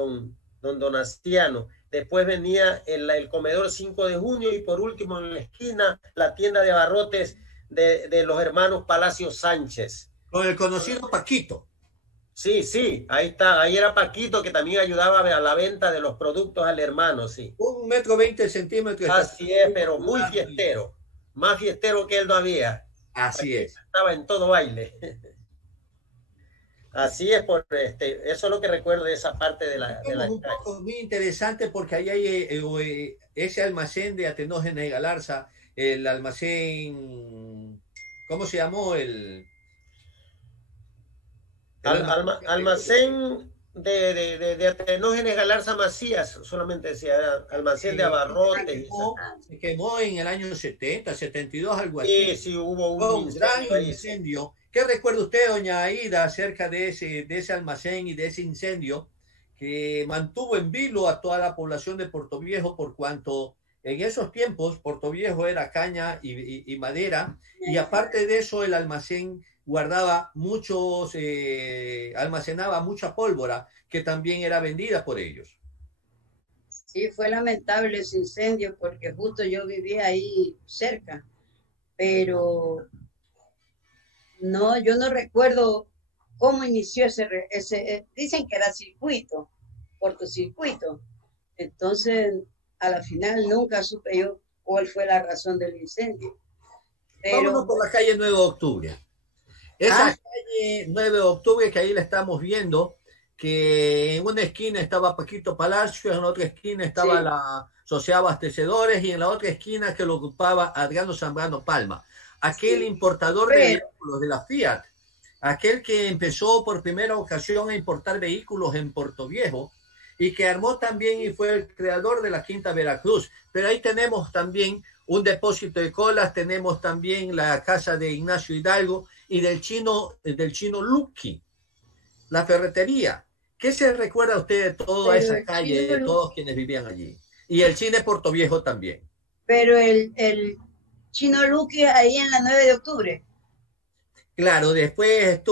Donaciano. Después venía el comedor 5 de junio y por último en la esquina la tienda de abarrotes de los hermanos Palacio Sánchez. Con el conocido Paquito. Sí, sí, ahí está, ahí era Paquito que también ayudaba a la venta de los productos al hermano, sí. 1,20 m. Así es, pero muy fiestero, más fiestero que él no había. Así es. Estaba en todo baile. Así es, eso es lo que recuerdo de esa parte de la Un calle. poco muy interesante porque ahí hay ese almacén de Atenógenes de Galarza, el almacén, ¿cómo se llamó? El almacén Almacén de Atenógenes Galarza Macías, solamente decía, almacén de abarrotes. Se quemó en el año 70, 72, algo así. Sí, sí, hubo un gran incendio. ¿Qué recuerda usted, doña Aida, acerca de ese almacén y de ese incendio que mantuvo en vilo a toda la población de Portoviejo, por cuanto en esos tiempos Portoviejo era caña y madera, y aparte de eso el almacén guardaba almacenaba mucha pólvora que también era vendida por ellos? Sí, fue lamentable ese incendio porque justo yo vivía ahí cerca, pero no, yo no recuerdo cómo inició dicen que era circuito, cortocircuito. Entonces, a la final nunca supe yo cuál fue la razón del incendio. Vámonos por la calle 9 de octubre. Esa calle 9 de octubre que ahí la estamos viendo, que en una esquina estaba Paquito Palacio, en la otra esquina estaba la Sociedad Abastecedores y en la otra esquina que lo ocupaba Adriano Zambrano Palma, aquel importador de vehículos de la Fiat, aquel que empezó por primera ocasión a importar vehículos en Portoviejo y que armó también y fue el creador de la Quinta Veracruz. Pero ahí tenemos también un depósito de colas, tenemos también la casa de Ignacio Hidalgo y del chino Lucky, la ferretería. ¿Qué se recuerda usted de toda esa calle, de todos quienes vivían allí? Y el cine Portoviejo también. Pero el chino Lucky ahí en la 9 de octubre. Claro, después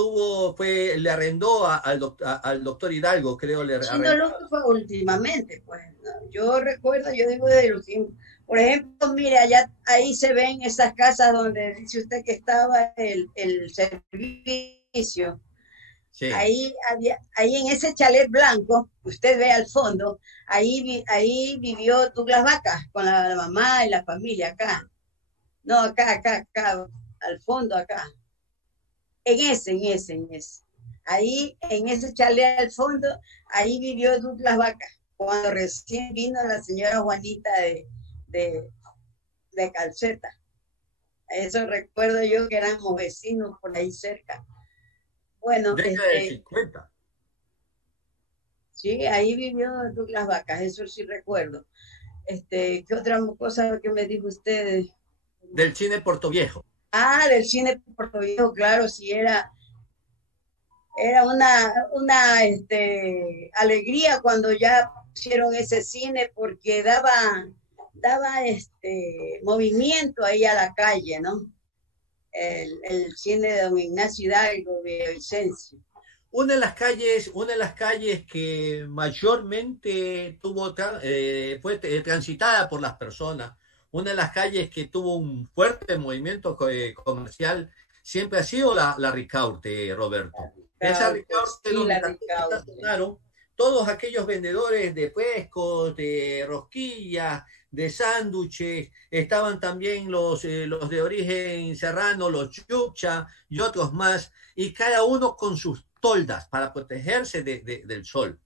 le arrendó al doctor Hidalgo, creo. Chino Lucky fue últimamente, pues. ¿No? Yo recuerdo, yo digo de los tiempos. Por ejemplo, mire, ahí se ven esas casas donde dice usted que estaba el servicio. Sí. Ahí en ese chalet blanco, usted ve al fondo, ahí vivió Douglas Vaca con la mamá y la familia acá. No, acá, al fondo acá. En ese. Ahí, en ese chalet al fondo, ahí vivió Douglas Vaca, cuando recién vino la señora Juanita de Calceta. Eso recuerdo yo que éramos vecinos por ahí cerca. Bueno, de 50. Sí, ahí vivió Douglas Vacas, eso sí recuerdo. ¿Qué otra cosa que me dijo usted? Del cine Portoviejo. Del cine Portoviejo, claro, sí, era una alegría cuando ya hicieron ese cine porque daba movimiento ahí a la calle, ¿no? El cine de don Ignacio Hidalgo de Vicencio. Una de las calles que mayormente fue transitada por las personas, una de las calles que tuvo un fuerte movimiento comercial, siempre ha sido la Ricaurte, Roberto. Esa Ricaurte donde estacionaron todos aquellos vendedores de frescos, de rosquillas, de sándwiches, estaban también los de origen serrano, los chucha y otros más, y cada uno con sus toldas para protegerse del sol.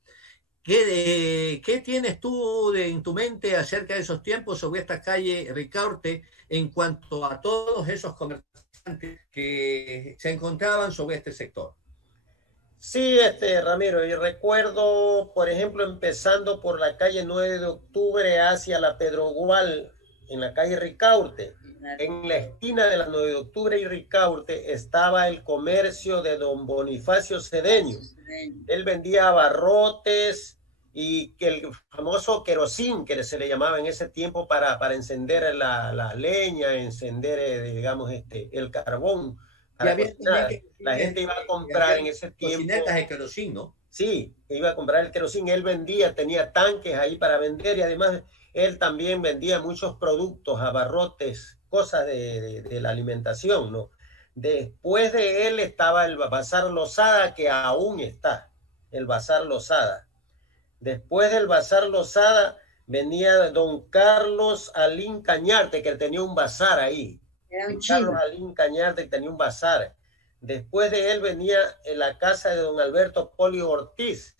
¿Qué tienes tú en tu mente acerca de esos tiempos sobre esta calle Ricaurte en cuanto a todos esos comerciantes que se encontraban sobre este sector? Sí, Ramiro, y recuerdo, por ejemplo, empezando por la calle 9 de octubre hacia la Pedro Gual, en la calle Ricaurte. En la esquina de la 9 de octubre y Ricaurte estaba el comercio de don Bonifacio Cedeño. Él vendía abarrotes y que el famoso querosín, que se le llamaba en ese tiempo para encender la leña, encender, digamos, el carbón. La gente iba a comprar en ese tiempo. Cocinetas de querosín, ¿no? Sí, iba a comprar el querosín. Él vendía, tenía tanques ahí para vender y además él también vendía muchos productos, abarrotes, cosas de la alimentación, ¿no? Después de él estaba el Bazar Losada, que aún está, el Bazar Losada. Después del Bazar Losada venía don Carlos Alín Cañarte, que tenía un bazar ahí. Era un Carlos chino. Alín Cañarte, que tenía un bazar. Después de él venía en la casa de don Alberto Poli Ortiz.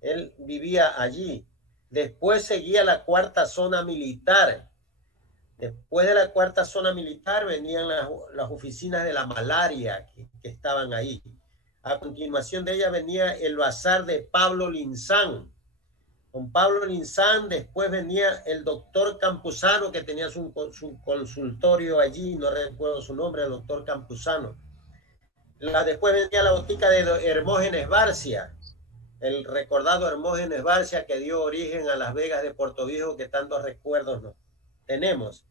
Él vivía allí. Después seguía la cuarta zona militar. Después de la cuarta zona militar venían las oficinas de la malaria que estaban ahí. A continuación de ella venía el bazar de Pablo Linzán. Con Pablo Linzán después venía el doctor Campuzano, que tenía su consultorio allí, no recuerdo su nombre, el doctor Campuzano. Después venía la botica de Hermógenes Barcia, el recordado Hermógenes Barcia, que dio origen a Las Vegas de Puerto Viejo, que tantos recuerdos ¿no? tenemos.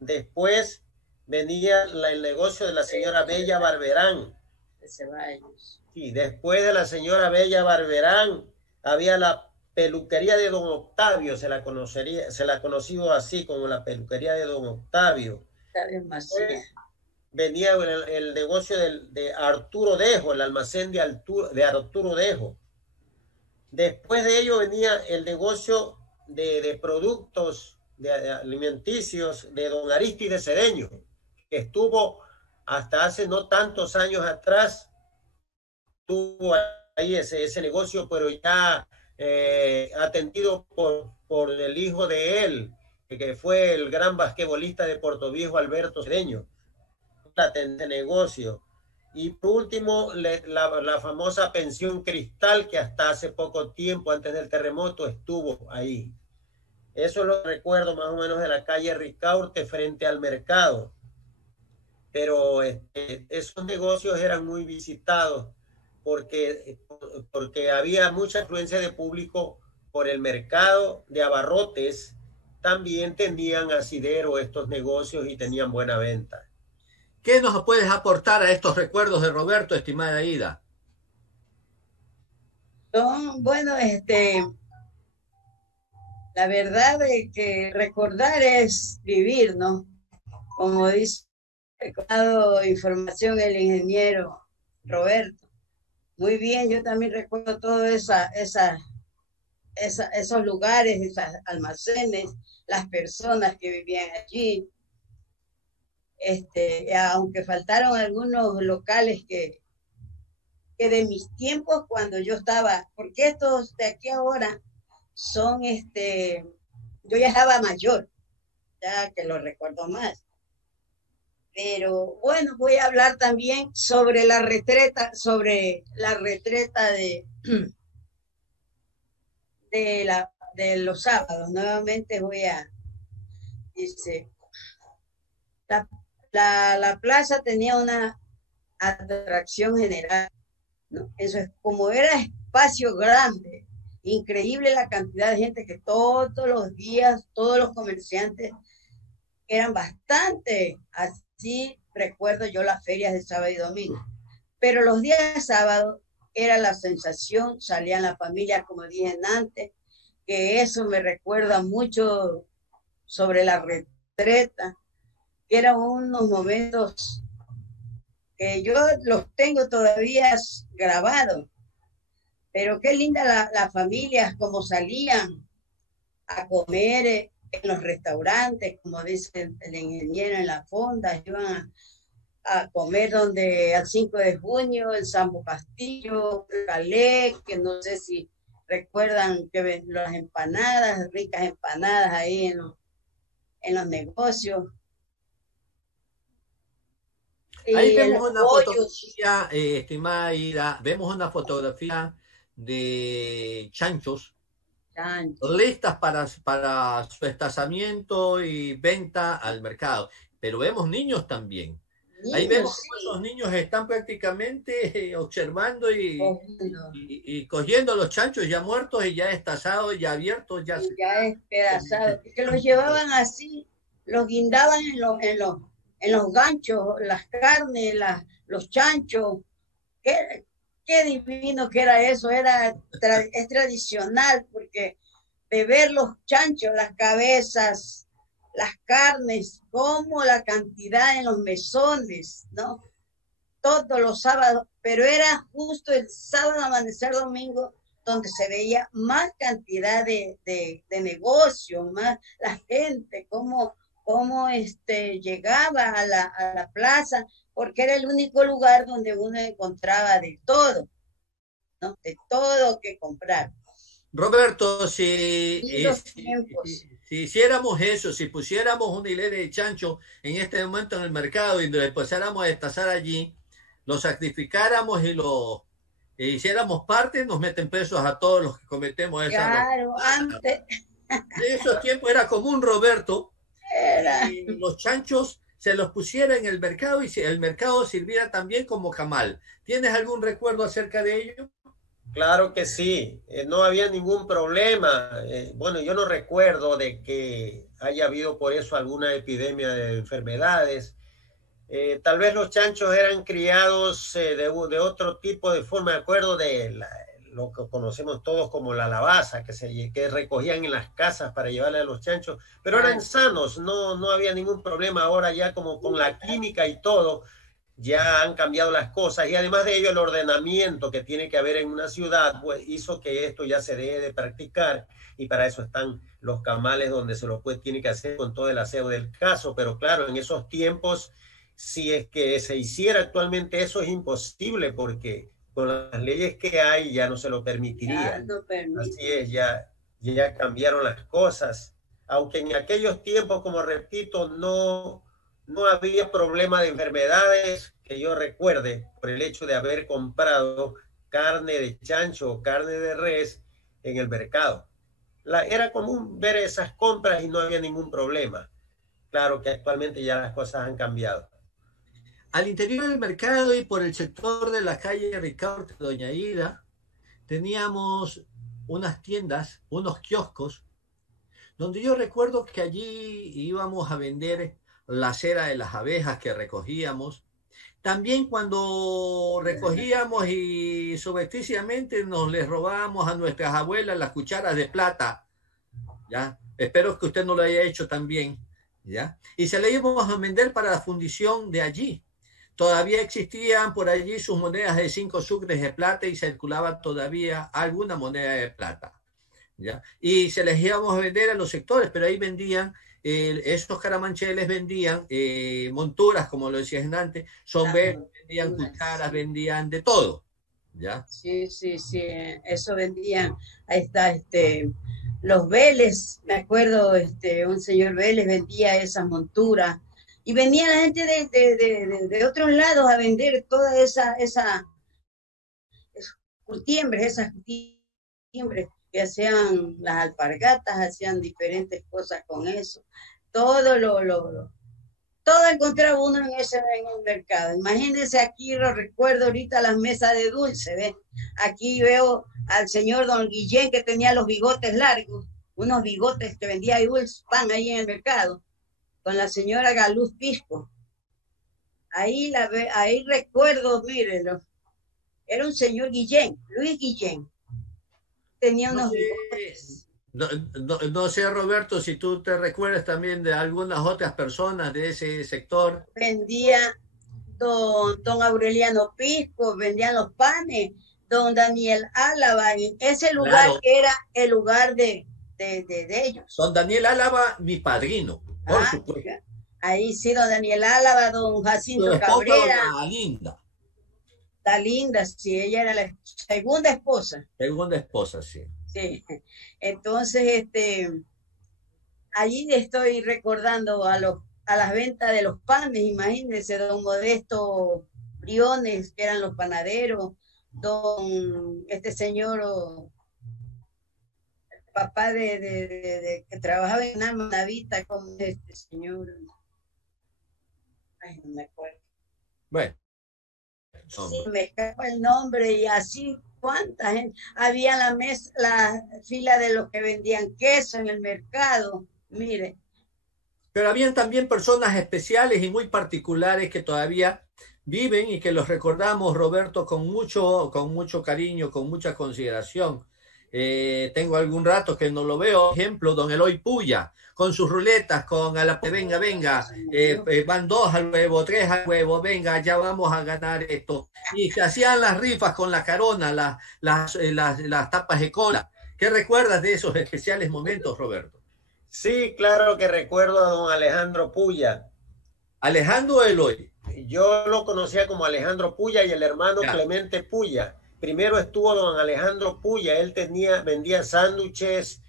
Después venía el negocio de la señora Bella Barberán. De Ceballos. Sí, después de la señora Bella Barberán había la peluquería de don Octavio, se la conocido así como la peluquería de don Octavio. Venía el negocio de Arturo Dejo, el almacén de Arturo Dejo. Después de ello venía el negocio de productos de alimenticios de don Aristides Cedeño, que estuvo hasta hace no tantos años atrás, tuvo ahí ese negocio, pero ya atendido por el hijo de él, que fue el gran basquetbolista de Puerto Viejo, Alberto Cedeño, ese negocio. Y por último, la famosa pensión Cristal, que hasta hace poco tiempo, antes del terremoto, estuvo ahí. Eso lo recuerdo más o menos de la calle Ricaurte frente al mercado. Pero esos negocios eran muy visitados porque había mucha afluencia de público por el mercado de abarrotes. También tenían asidero estos negocios y tenían buena venta. ¿Qué nos puedes aportar a estos recuerdos de Roberto, estimada Ida? Bueno, la verdad es que recordar es vivir, ¿no? Como dice, ha dado información el ingeniero Roberto. Muy bien, yo también recuerdo todos esos lugares, esos almacenes, las personas que vivían allí. Aunque faltaron algunos locales que de mis tiempos cuando yo estaba, porque estos de aquí ahora son, yo ya estaba mayor, ya que lo recuerdo más. Pero bueno, voy a hablar también sobre la retreta de los sábados. Nuevamente dice, la plaza tenía una atracción general, ¿no? Eso es, como era espacio grande, increíble la cantidad de gente que todos los días, todos los comerciantes eran bastante. Así recuerdo yo las ferias de sábado y domingo. Pero los días de sábado era la sensación, salían las familias, como dije antes, que eso me recuerda mucho sobre la retreta, que eran unos momentos que yo los tengo todavía grabados. Pero qué linda las familias, como salían a comer en los restaurantes, como dice el ingeniero, en las fondas, iban a comer donde al 5 de junio, el Sambo Castillo, Calé, que no sé si recuerdan que las empanadas, ricas empanadas ahí en los negocios. Ahí vemos una fotografía, estimada Ida, vemos una fotografía de chanchos listas para su estazamiento y venta al mercado. Pero vemos niños también. Ahí vemos que esos niños están prácticamente observando y cogiendo los chanchos ya muertos y ya estazados, ya abiertos, ya despedazados. Que los llevaban así, los guindaban en los ganchos, las carnes, los chanchos. Qué divino que era eso, es tradicional, porque de ver los chanchos, las cabezas, las carnes, como la cantidad en los mesones, ¿no? todos los sábados, pero era justo el sábado, amanecer domingo, donde se veía más cantidad de negocio, más la gente, cómo llegaba a la plaza, porque era el único lugar donde uno encontraba de todo, ¿no? De todo que comprar. Roberto, Y los tiempos. si hiciéramos eso, si pusiéramos una hilera de chancho en este momento en el mercado y lo empezáramos a destazar allí, lo sacrificáramos y lo hiciéramos parte, nos meten presos a todos los que cometemos esa. Claro, antes. En esos tiempos era común, Roberto, Era. y los chanchos se los pusiera en el mercado y el mercado sirviera también como camal. ¿Tienes algún recuerdo acerca de ello? Claro que sí, no había ningún problema. Bueno, yo no recuerdo de que haya habido por eso alguna epidemia de enfermedades. Tal vez los chanchos eran criados de otro tipo de forma, de acuerdo de lo que conocemos todos como la lavaza, que recogían en las casas para llevarle a los chanchos, pero eran sanos, no había ningún problema. Ahora ya como con la química y todo, ya han cambiado las cosas, y además de ello el ordenamiento que tiene que haber en una ciudad, pues hizo que esto ya se deje de practicar, y para eso están los camales donde se lo tiene que hacer con todo el aseo del caso. Pero claro, en esos tiempos, si es que se hiciera actualmente eso, es imposible, porque con las leyes que hay ya no se lo permitiría. Así es, ya cambiaron las cosas, aunque en aquellos tiempos, como repito, no había problema de enfermedades que yo recuerde, por el hecho de haber comprado carne de chancho o carne de res en el mercado. Era común ver esas compras y no había ningún problema. Claro que actualmente ya las cosas han cambiado. Al interior del mercado y por el sector de la calle Ricaurte, Doña Ida, teníamos unas tiendas, unos kioscos, donde yo recuerdo que allí íbamos a vender la cera de las abejas que recogíamos. También cuando recogíamos y subrepticiamente nos les robábamos a nuestras abuelas las cucharas de plata, ¿ya? Espero que usted no lo haya hecho también, ¿ya? Y se le íbamos a vender para la fundición de allí. Todavía existían por allí sus monedas de 5 sucres de plata y circulaba todavía alguna moneda de plata, ¿ya? Y se les íbamos a vender a los sectores, pero ahí vendían, estos caramancheles vendían monturas, como lo decías antes, sombreros, vendían cucharas, vendían de todo, ¿ya? Sí, eso vendían. Ahí está, los Vélez, me acuerdo, un señor Vélez vendía esas monturas, y venía la gente de otros lados a vender toda esas curtiembres que hacían las alpargatas, hacían diferentes cosas con eso. Todo encontraba uno en el mercado. Imagínense, aquí lo recuerdo ahorita, las mesas de dulce, ¿ves? Aquí veo al señor don Guillén, que tenía los bigotes largos, unos bigotes que vendía dulce, pan ahí en el mercado, con la señora Galuz Pisco. Ahí recuerdo, mírenlo, era un señor Guillén, Luis Guillén. Tenía unos bigotes. No sé, Roberto, si tú te recuerdas también de algunas otras personas de ese sector. Vendía don Aureliano Pisco, vendían los panes, don Daniel Álava, ese lugar, claro, que era el lugar de ellos. Don Daniel Álava, mi padrino, por supuesto. Ahí sí, don Daniel Álava, don Jacinto Cabrera. Linda, sí, ella era la segunda esposa. Segunda esposa, sí. Sí, entonces, allí estoy recordando a las ventas de los panes. Imagínense, don Modesto Briones, que eran los panaderos, don señor, papá de que trabajaba en una manavita con este señor, ay, no me acuerdo. Bueno. Sí, me escapa el nombre, y así, cuánta gente había en la fila de los que vendían queso en el mercado, mire. Pero habían también personas especiales y muy particulares que todavía viven y que los recordamos, Roberto, con mucho cariño, con mucha consideración. Tengo algún rato que no lo veo. Por ejemplo, don Eloy Puya, con sus ruletas, con a la venga, venga, van 2 al huevo, 3 al huevo, venga, ya vamos a ganar esto. Y se hacían las rifas con la carona, las tapas de cola. ¿Qué recuerdas de esos especiales momentos, Roberto? Sí, claro que recuerdo a don Alejandro Puya. ¿Alejandro Eloy? Yo lo conocía como Alejandro Puya y el hermano Ya. Clemente Puya. Primero estuvo don Alejandro Puya, él vendía sándwiches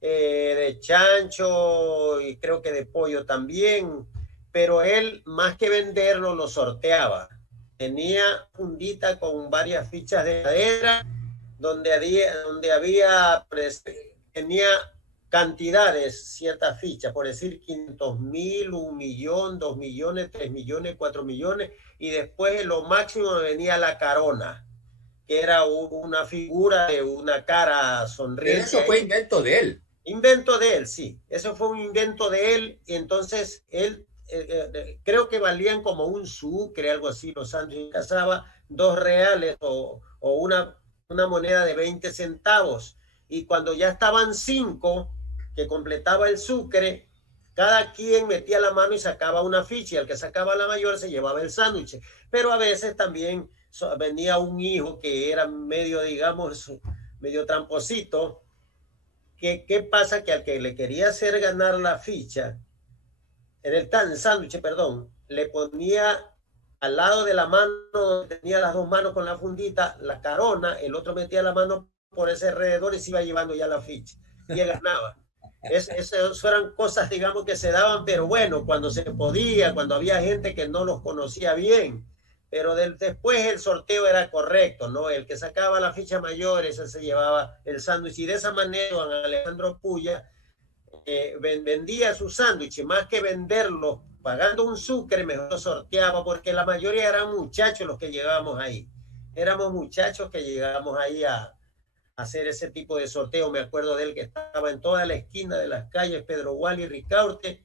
de chancho y creo que de pollo también, pero él más que venderlo lo sorteaba. Tenía fundita con varias fichas de madera tenía cantidades, ciertas fichas, por decir 500,000, 1,000,000, 2,000,000, 3,000,000, 4,000,000, y después lo máximo venía la carona, que era una figura de una cara sonriente. Pero eso fue invento de él. Invento de él, sí. Eso fue un invento de él, y entonces él, creo que valían como un sucre, algo así, los sándwiches. Casaba 2 reales o una moneda de 20 centavos. Y cuando ya estaban 5, que completaba el sucre, cada quien metía la mano y sacaba una ficha, y el que sacaba la mayor se llevaba el sándwich. Pero a veces también venía un hijo que era medio, digamos, medio tramposito. ¿Qué pasa? Que al que le quería hacer ganar la ficha, en el sándwich, perdón, le ponía al lado de la mano, donde tenía las 2 manos con la fundita, la carona, el otro metía la mano por ese alrededor y se iba llevando ya la ficha. Y él ganaba. Eso eran cosas, digamos, que se daban, pero bueno, cuando se podía, cuando había gente que no los conocía bien. Pero después el sorteo era correcto, ¿no? El que sacaba la ficha mayor, ese se llevaba el sándwich. Y de esa manera, don Alejandro Puya vendía su sándwich, más que venderlo pagando un sucre, mejor lo sorteaba, porque la mayoría eran muchachos los que llegábamos ahí. Éramos muchachos que llegábamos ahí a hacer ese tipo de sorteo. Me acuerdo de él que estaba en toda la esquina de las calles Pedro Gual y Ricaurte,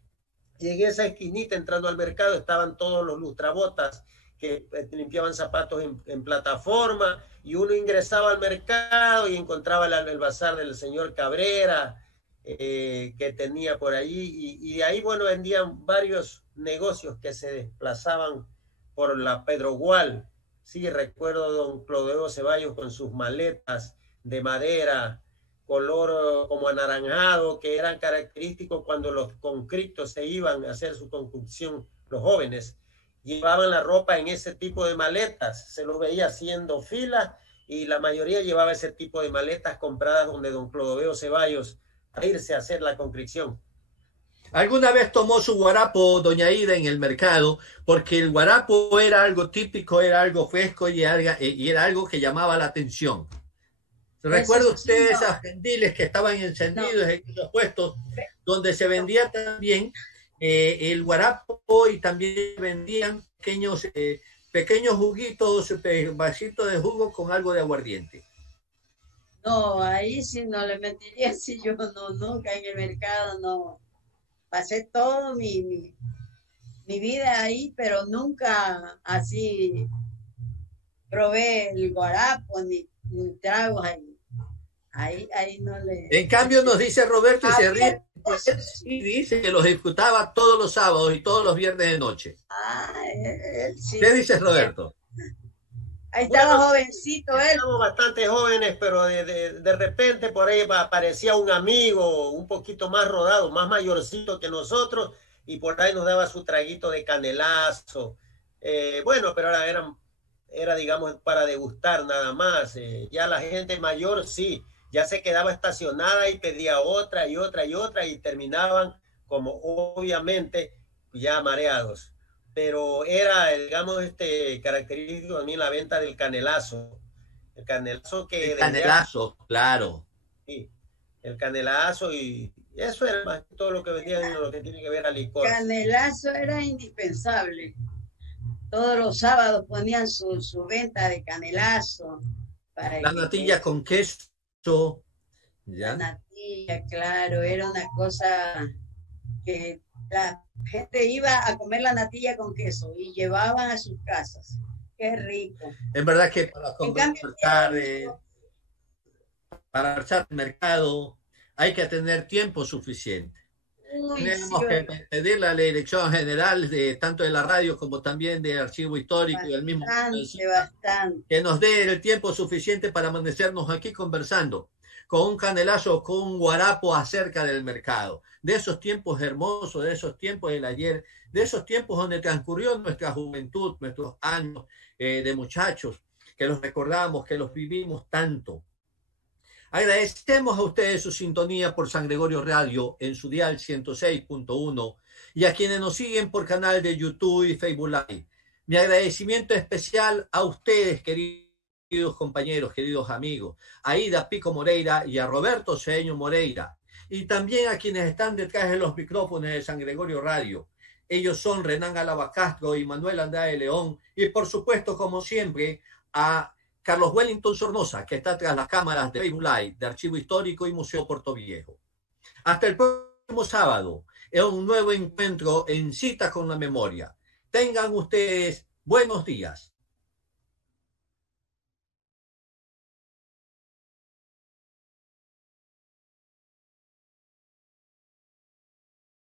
y en esa esquinita entrando al mercado estaban todos los lustrabotas que limpiaban zapatos en plataforma, y uno ingresaba al mercado y encontraba el bazar del señor Cabrera, que tenía por ahí, y de ahí, bueno, vendían varios negocios que se desplazaban por la Pedro Gual. Sí, recuerdo a don Clodoveo Ceballos con sus maletas de madera, color como anaranjado, que eran característicos cuando los conscriptos se iban a hacer su conscripción, los jóvenes llevaban la ropa en ese tipo de maletas, se los veía haciendo fila, y la mayoría llevaba ese tipo de maletas compradas donde don Clodoveo Ceballos a irse a hacer la conscripción. ¿Alguna vez tomó su guarapo, doña Ida, en el mercado? Porque el guarapo era algo típico, era algo fresco y era algo que llamaba la atención. ¿Recuerda usted esas candiles que estaban encendidos en esos puestos donde se vendía también el guarapo, y también vendían pequeños juguitos, vasitos de jugo con algo de aguardiente? No, ahí sí no le mentiría, si yo no, nunca en el mercado no. Pasé todo mi vida ahí, pero nunca así probé el guarapo ni tragos ahí. Ahí no le... En cambio nos dice Roberto, y se ríe, y dice que los ejecutaba todos los sábados y todos los viernes de noche. Él sí. ¿Qué dice Roberto? Ahí estaba jovencito él. Éramos bastante jóvenes, pero de repente por ahí aparecía un amigo un poquito más rodado, más mayorcito que nosotros, y por ahí nos daba su traguito de canelazo. Bueno, pero ahora era, digamos, para degustar nada más. Ya la gente mayor sí, ya se quedaba estacionada y pedía otra y otra y otra, y terminaban como obviamente ya mareados. Pero era, digamos, característico también la venta del canelazo. El canelazo que... El canelazo, claro. Sí, el canelazo, y eso era más que todo lo que vendían en lo que tiene que ver al licor. Canelazo era indispensable. Todos los sábados ponían su venta de canelazo. La natilla con queso. ¿Ya? La natilla, claro, era una cosa que la gente iba a comer la natilla con queso y llevaban a sus casas. Qué rico. Es verdad que para comprar para marchar al mercado hay que tener tiempo suficiente. Tenemos que pedirle a la Dirección General de tanto de la radio como también de Archivo Histórico y el mismo que nos dé el tiempo suficiente para amanecernos aquí conversando con un canelazo, con un guarapo acerca del mercado, de esos tiempos hermosos, de esos tiempos del ayer, de esos tiempos donde transcurrió nuestra juventud, nuestros años de muchachos, que los recordamos, que los vivimos tanto. Agradecemos a ustedes su sintonía por San Gregorio Radio en su dial 106.1 y a quienes nos siguen por canal de YouTube y Facebook Live. Mi agradecimiento especial a ustedes, queridos compañeros, queridos amigos, a Ida Pico Moreira y a Roberto Cedeño Moreira, y también a quienes están detrás de los micrófonos de San Gregorio Radio. Ellos son Renán Alaba Castro y Manuel Andrade León, y por supuesto, como siempre, a Carlos Wellington Sornosa, que está tras las cámaras de Facebook Live, de Archivo Histórico y Museo Puerto Viejo. Hasta el próximo sábado, en un nuevo encuentro en Cita con la Memoria. Tengan ustedes buenos días.